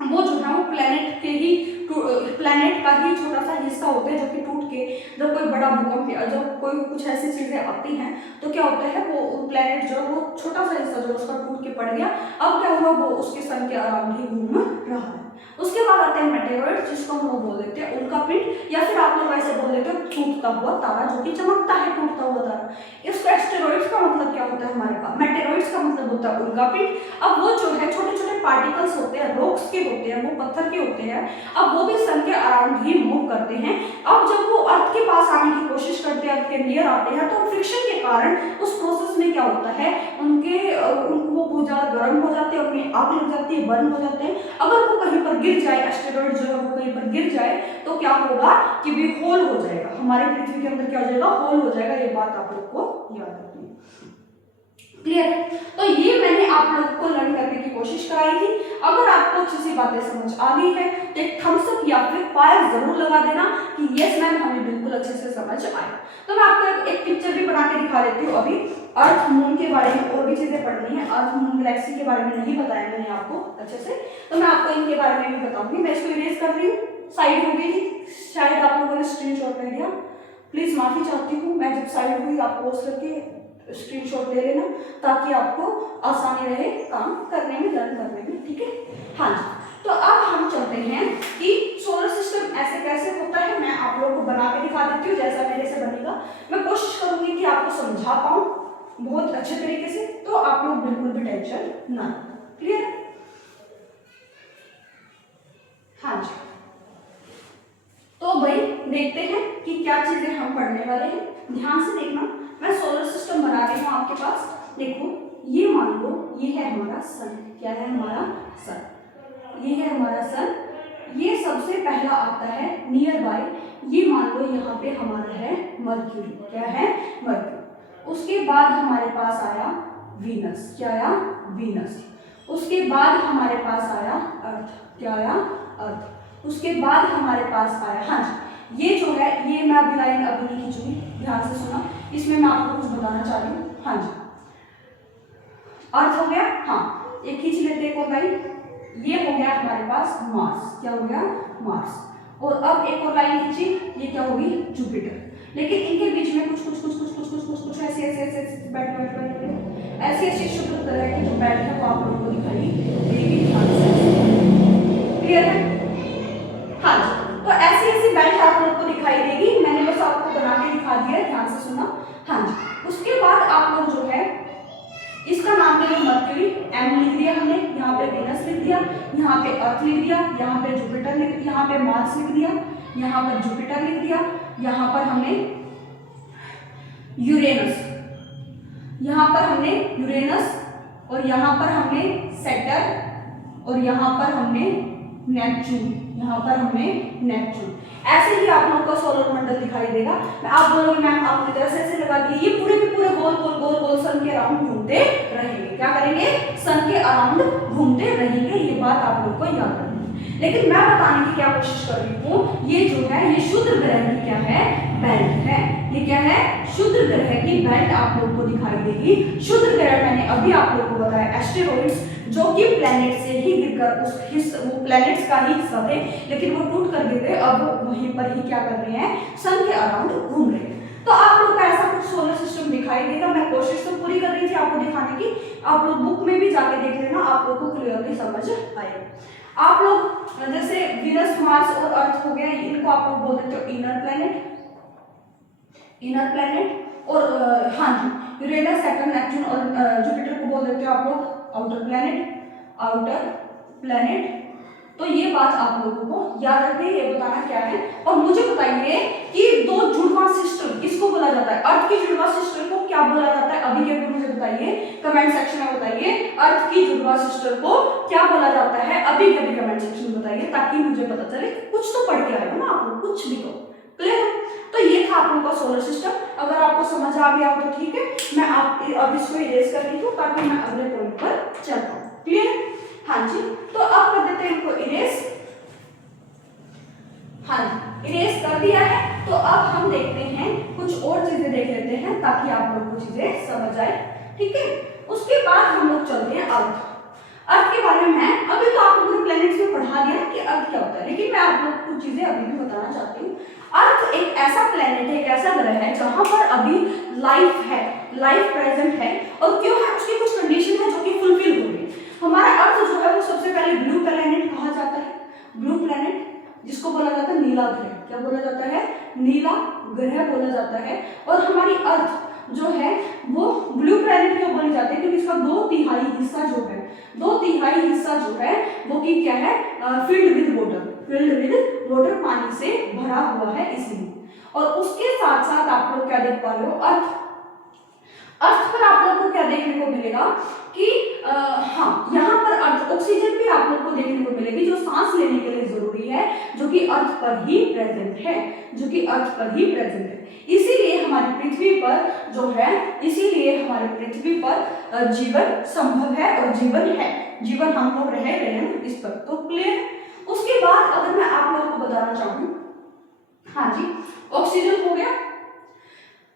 वो जो है वो प्लैनेट का ही छोटा सा हिस्सा होता है, जो कि टूट के जब कोई बड़ा भूकंप या जब कोई कुछ ऐसी चीजें आती हैं तो क्या होता है, वो प्लैनेट जो वो छोटा सा हिस्सा जो उसका टूट के पड़ गया, अब क्या हुआ, वो उसके सन के अराउंड ही घूम रहा है। उसके बाद आते हैं मेटेरॉइड, जिसको हम लोग बोल देते हैं उल्का पिंड, या फिर आप लोग ऐसे बोल देते हो टूटता हुआ तारा, जो कि चमकता है, टूटता हुआ तारा। इसको एस्टेरॉइड्स का मतलब क्या होता है हमारे पास, मेटेरॉइड्स का मतलब होता है उल्का पिंड। अब वो जो है छोटे छोटे पार्टिकल्स होते हैं, रॉक्स के होते हैं, वो पत्थर के होते हैं। अब वो भी सन के अराउंड ही मूव करते हैं। अब जब वो अर्थ के पास आने की कोशिश करते हैं, अर्थ के नियर आते हैं, तो फ्रिक्शन के कारण उस प्रोसेस में क्या होता है, वो बहुत ज्यादा गर्म हो जाते हैं, उनमें आग लग जाती है, बर्न हो जाते हैं। अगर वो कहीं पर गिर जाए, एस्टेरॉइड जो है वो कहीं पर गिर जाए, तो क्या होगा कि भी होल हो जाएगा, हमारे पृथ्वी के अंदर क्या हो जाएगा, होल हो जाएगा। ये बात आप लोग को याद रखनी है। क्लियर है। तो ये मैंने आप लोग को लर्न करने की कोशिश कराई थी। अगर आपको अच्छी सी बातें समझ आ गई है तो एक थम्स अप या फिर फायर जरूर लगा देना कि यस मैम, हमें बिल्कुल अच्छे से समझ आया। तो मैं आपको एक पिक्चर भी बना के दिखा देती हूँ। अभी अर्थ मून के बारे में और भी चीजें पढ़नी है। अर्थ मून गैलेक्सी के बारे में नहीं बताया मैंने आपको अच्छे से, तो मैं आपको इनके बारे में भी बताऊंगी। मैं इसको इरेज कर रही हूँ, साइड हो गई थी, शायद आप लोगों ने स्क्रीनशॉट ले लिया, प्लीज माफी चाहती हूँ। मैं जब साइड हुई आप पोस्ट करके स्क्रीनशॉट ले लेना, ताकि आपको आसानी रहे काम करने में, लर्न करने में। ठीक है, हाँ जी। तो अब हम चलते हैं कि सोलर सिस्टम ऐसे कैसे होता है। मैं आप लोगों को बना के दिखा देती हूँ, जैसा मेरे से बनेगा। मैं कोशिश करूंगी कि आपको समझा पाऊँ बहुत अच्छे तरीके से, तो आप लोग बिल्कुल भी टेंशन ना। क्लियर, हाँ जी। तो भाई देखते हैं कि क्या चीजें हम पढ़ने वाले हैं, ध्यान से देखना। मैं सोलर सिस्टम बना रही हूँ आपके पास। देखो, ये मान लो ये है हमारा सन। क्या है हमारा सन, ये है हमारा सन। ये सबसे पहला आता है नियर बाय, ये मान लो यहाँ पे हमारा है मर्क्यूरी। क्या है, मर्क्यूरी। उसके बाद हमारे पास आया वीनस। क्या आया, वीनस। उसके बाद हमारे पास आया अर्थ। क्या आया, अर्थ। उसके बाद हमारे पास आया, हाँ जी, ये मैं अभी लाइन अभी नहीं खींचूंगी, ध्यान से सुना, इसमें मैं आपको कुछ बताना चाह रही हूँ। हाँ जी, अर्थ हो गया, हाँ एक खींच लेते हैं और लाइन, ये हो गया हमारे पास मार्स, क्या हो गया मार्स। और अब एक और लाइन खींची, ये क्या होगी जुपिटर। लेकिन इनके बीच में कुछ कुछ कुछ कुछ कुछ कुछ कुछ कुछ ऐसे ऐसे ऐसे बैठ बैठ बैठ ऐसी ऐसी शुद्ध तरह की जो बैठ है वो आप लोगों को दिखाई देगी, ध्यान से। क्लियर है? हाँ जी, तो ऐसी ऐसी बेल्ट आप लोग को दिखाई देगी, मैंने बस आपको बना के दिखा दिया है, ध्यान से सुना। हाँ जी, उसके बाद आप लोग जो है इसका नाम ले लो मर्क्यूरी, एम लिख दिया हमने, यहाँ पे वीनस लिख दिया, यहाँ पे अर्थ लिख दिया, यहाँ पे जुपिटर लिख, यहाँ पे मार्स लिख दिया, यहाँ पर जुपिटर लिख दिया, यहाँ पर हमने यूरेनस, यहाँ पर हमने यूरेनस, और यहाँ पर हमने सैटर्न, और यहाँ पर हमने नेपच्यून, यहाँ पर हमने नेपच्यून। ऐसे ही आप लोगों का सोलर मंडल दिखाई देगा। मैं आप बोलोगे मैम आपने जैसे ऐसे लगा दिए, ये पूरे के पूरे गोल गोल गोल गोल सन के अराउंड घूमते रहेंगे। क्या करेंगे? सन के अराउंड घूमते रहेंगे, ये बात आप लोग को याद रखनी है। लेकिन मैं बताने की क्या कोशिश कर रही हूँ, ये जो है ये शुद्ध ग्रह की क्या है, बेल्ट है। ये क्या है? शुद्ध ग्रह की बेल्ट आप लोग को दिखाई देगी। शुद्ध ग्रह मैंने अभी आप लोग को बताया एस्टेरॉइड्स, जो कि प्लैनेट से ही गिरकर वो प्लैनेट्स का ही हिस्सा थे, लेकिन वो टूट कर गिर गए, अब वो वहीं पर ही क्या कर रहे हैं, सन के अराउंड घूम रहे हैं। तो आप लोग को ऐसा कुछ सोलर सिस्टम दिखाई देगा। मैं कोशिश तो पूरी कर रही थी आपको दिखाने की, आप लोग बुक में भी जाके देख लेना, आप लोग को क्लियरली समझ आएगा। आप लोग जैसे वीनस, मार्स और अर्थ हो गया, इनको आप लोग बोल देते हो इनर प्लैनेट, इनर प्लैनेट। और हाँ जी, यूरेनस, सैटर्न, नेपच्यून और जुपिटर को बोल देते हो आप लोग आउटर प्लैनेट, आउटर प्लैनेट। तो ये बात आप लोगों को याद रखनी है, ये बताना क्या है। और मुझे बताइए कि दो जुड़वा सिस्टम किसको बोला जाता है? अर्थ की जुड़वा सिस्टर को क्या बोला जाता है? अभी के मुझे बताइए, कमेंट सेक्शन में बताइए, अर्थ की जुड़वा सिस्टर को क्या बोला जाता है? अभी के भी कमेंट सेक्शन में बताइए, ताकि मुझे पता चले कुछ तो पढ़ के आए हो ना आप लोग, कुछ भी तो क्लियर। तो ये था आप लोगों का सोलर सिस्टम। अगर आपको समझ आ गया हो तो ठीक है, मैं आप अब इसको इरेज कर रही हूँ ताकि मैं अगले पॉइंट पर चल पाऊँ। क्लियर? हाँ जी, तो अब कर देते हैं इनको इरेज। हाँ जी, इरेज कर दिया है। तो अब हम देखते हैं कुछ और चीजें देख लेते हैं ताकि आप लोग को चीजें समझ आए। ठीक है, उसके बाद हम लोग चलते हैं अर्थ। अर्थ के बारे में मैं अभी तो आप लोगों ने प्लैनेट्स में पढ़ा दिया कि अर्थ क्या होता है, लेकिन मैं आप लोग को कुछ चीजें अभी भी बताना चाहती हूँ। अर्थ एक ऐसा प्लैनेट है, एक ऐसा ग्रह है जहां पर अभी लाइफ है, लाइफ प्रेजेंट है। और क्यों है? उसकी कुछ कंडीशन है जो कि फुलफिल हो गई। हमारा अर्थ जो है वो सबसे पहले ब्लू प्लैनेट कहा जाता है, ब्लू प्लैनेट, जिसको बोला जाता है नीला ग्रह। क्या बोला जाता है? नीला ग्रह बोला जाता है। और हमारी अर्थ जो है वो ब्लू प्लैनेट क्यों बोली जाती है? क्योंकि इसका 2/3 हिस्सा जो है, 2/3 हिस्सा जो है वो की क्या है, filled with water, filled with water, पानी से भरा हुआ है इसलिए। और उसके साथ साथ आप लोग क्या देख पा रहे हो, अर्थ, अर्थ पर आप लोग को क्या देखने को मिलेगा कि हाँ, यहाँ पर अर्थ ऑक्सीजन भी आप लोग को देखने को मिलेगी, जो सांस लेने के लिए जरूरी है, जो कि अर्थ पर ही प्रेजेंट है, जो कि अर्थ पर ही प्रेजेंट है। इसीलिए हमारी पृथ्वी पर जो है, इसीलिए हमारी पृथ्वी पर जीवन संभव है और जीवन है, जीवन हम लोग रह रहे हैं इस पर। तो क्लियर? उसके बाद अगर मैं आप लोगों को बताना चाहूँ, हाँ जी, ऑक्सीजन हो गया।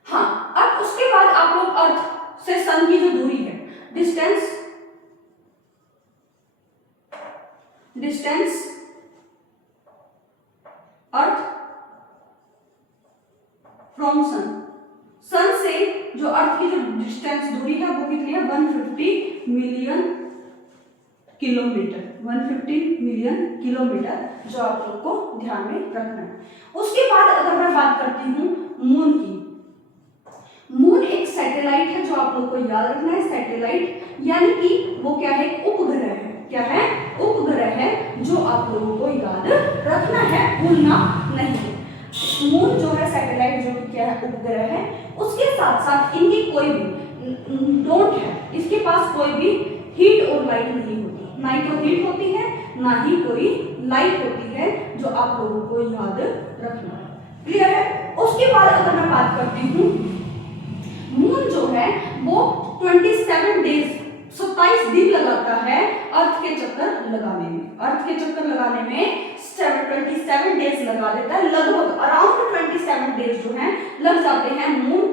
हाँ, अब उसके बाद आप लोग अर्थ से सन की जो दूरी है, distance, distance earth from sun, sun से जो अर्थ की जो डिस्टेंस दूरी है वो कितनी है? 150 मिलियन किलोमीटर, 150 मिलियन किलोमीटर, जो आप लोग को ध्यान में रखना है। उसके बाद अगर मैं बात करती हूँ मून की, मून एक सैटेलाइट है जो आप लोग को याद रखना है। सैटेलाइट यानी कि वो क्या है? उपग्रह है। क्या है? उपग्रह है, जो आप लोगों को याद रखना है, भूलना नहीं है। मून जो है सैटेलाइट, जो क्या है? उपग्रह है। उसके साथ साथ इनकी कोई भी डोंट है, इसके पास कोई भी हीट और लाइट नहीं होती, ना ही तो हीट होती है ना ही कोई लाइट होती है, जो आप लोगों को याद रखना है। क्लियर है? उसके बाद अगर मैं बात करती हूँ, मून जो है वो 27 डेज, 27 दिन लगाता है अर्थ के चक्कर लगाने में। अर्थ के चक्कर लगाने में 27 डेज लगा देता है, लगभग अराउंड 27 डेज लग जाते हैं मून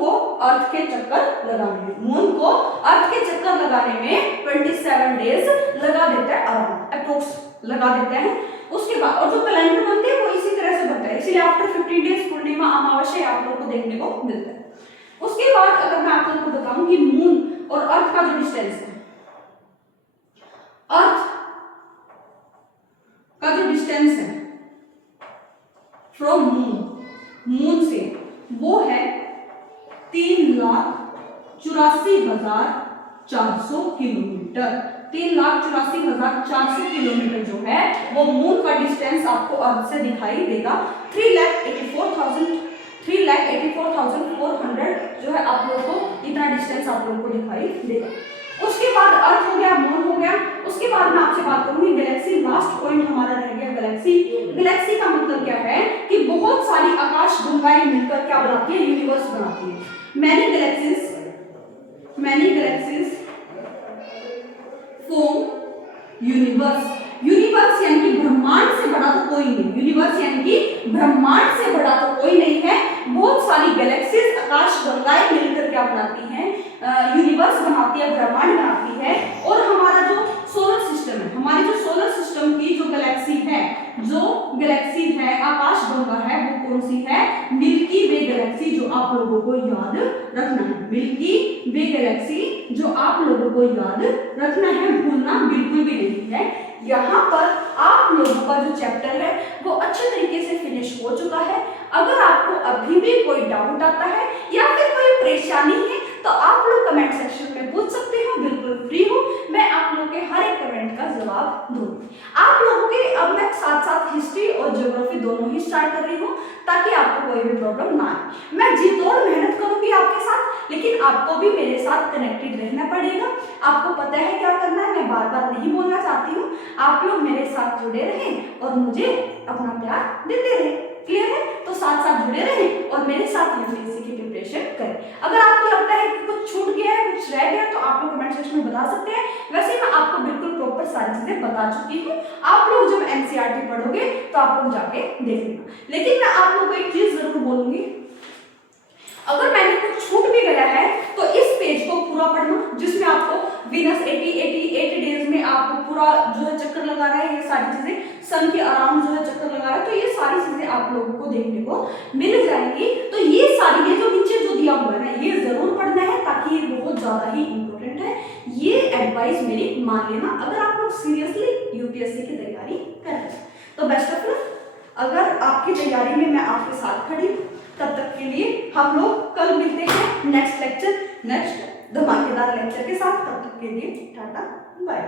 को अर्थ के चक्कर लगाने में। मून को अर्थ के चक्कर लगाने में 27 डेज लगा देता है, अराउंड अप्रोक्स लगा देते हैं। उसके बाद और जो कैलेंडर बनते हैं वो इसी तरह से बनता है, इसलिए आफ्टर 15 डेज पूर्णिमा अमावस्या आप लोगों को देखने को मिलता है। उसके बाद अगर मैं आप लोगों को बताऊं कि मून और अर्थ का जो डिस्टेंस है, अर्थ का जो डिस्टेंस है फ्रॉम मून से वो है 3,84,400 किलोमीटर। 3,84,400 किलोमीटर जो है वो मून का डिस्टेंस आपको अर्थ से दिखाई देगा। 3,84,400 जो है आप लोगों को इतना डिस्टेंस आप लोगों को दिखाई देगा। उसके बाद अर्थ हो गया, मून हो गया। उसके बाद मैं आपसे बात करूंगी गैलेक्सी। लास्ट पॉइंट हमारा रह गया गैलेक्सी। गैलेक्सी का मतलब क्या है कि बहुत सारी आकाश गंगाएं मिलकर क्या बनाती है, यूनिवर्स बनाती है। Many galaxies form universe. Universe यानी कि ब्रह्मांड से बड़ा तो कोई नहीं, यूनिवर्स यानी कि ब्रह्मांड से बड़ा तो कोई नहीं है। बहुत सारी गैलेक्सीज आकाश गंगाएं मिलकर क्या बनाती हैं, यूनिवर्स बनाती है, ब्रह्मांड बनाती है। और हमारा जो सोलर सिस्टम है, हमारे जो सोलर सिस्टम की जो गैलेक्सी है आकाश गंगा है, वो कौन सी है, मिल्की वे गैलेक्सी, जो आप लोगों को याद रखना है। मिल्की वे गैलेक्सी जो आप लोगों को याद रखना है, भूलना बिल्कुल भी नहीं है। यहाँ पर आप लोगों का जो चैप्टर है वो अच्छे तरीके से फिनिश हो चुका है। अगर आपको अभी भी कोई डाउट आता है या फिर कोई परेशानी है तो आप लोग कमेंट सेक्शन में पूछ सकते हो, बिल्कुल फ्री हो, मैं आप लोगों के हर एक कमेंट का जवाब दूंगी। आप लोगों के अब मैं साथ साथ हिस्ट्री और ज्योग्राफी दोनों ही स्टार्ट कर रही हूँ ताकि आपको कोई भी प्रॉब्लम ना आए। मैं जी तोड़ मेहनत करूंगी आपके साथ, लेकिन आपको भी मेरे साथ कनेक्टेड रहना पड़ेगा। आपको पता है क्या करना है, मैं बार बार नहीं बोलना चाहती हूँ। आप लोग मेरे साथ जुड़े रहें और मुझे अपना प्यार देते रहें। क्लियर है? तो साथ साथ जुड़े रहें और मेरे साथ यूपीएससी की प्रिपरेशन करें। अगर आपको लगता है कि कुछ छूट गया है, कुछ रह गया, तो आप लोग कमेंट सेक्शन में बता सकते हैं। वैसे मैं आपको बिल्कुल प्रॉपर सारी चीजें बता चुकी हूँ। आप लोग जब एनसीईआरटी पढ़ोगे तो आप लोग जाके देख लेना। लेकिन मैं आप लोगों को एक चीज जरूर बोलूंगी, अगर मैंने कुछ छूट भी गया है तो इस पेज को पूरा पढ़ना, जिसमें आपको वीनस 88 डेज में आपको पूरा जो है चक्कर लगा रहा है, ये सारी चीजें सन के अराउंड जो है चक्कर लगा रहा है, तो ये सारी चीजें आप लोगों को देखने को मिल जाएंगी। तो ये सारी, ये जो नीचे जो दिया हुआ है ये जरूर पढ़ना है, ताकि ये बहुत ज्यादा ही इंपॉर्टेंट है। ये एडवाइस मेरी मान लेना अगर आप लोग सीरियसली यूपीएससी की तैयारी कर रहे हैं तो बेस्ट ऑफ लक। अगर आपकी तैयारी में मैं आपके साथ खड़ी हूँ, तब तक के लिए हम लोग कल मिलते हैं नेक्स्ट धमाकेदार लेक्चर के साथ। तब तक के लिए टाटा बाय।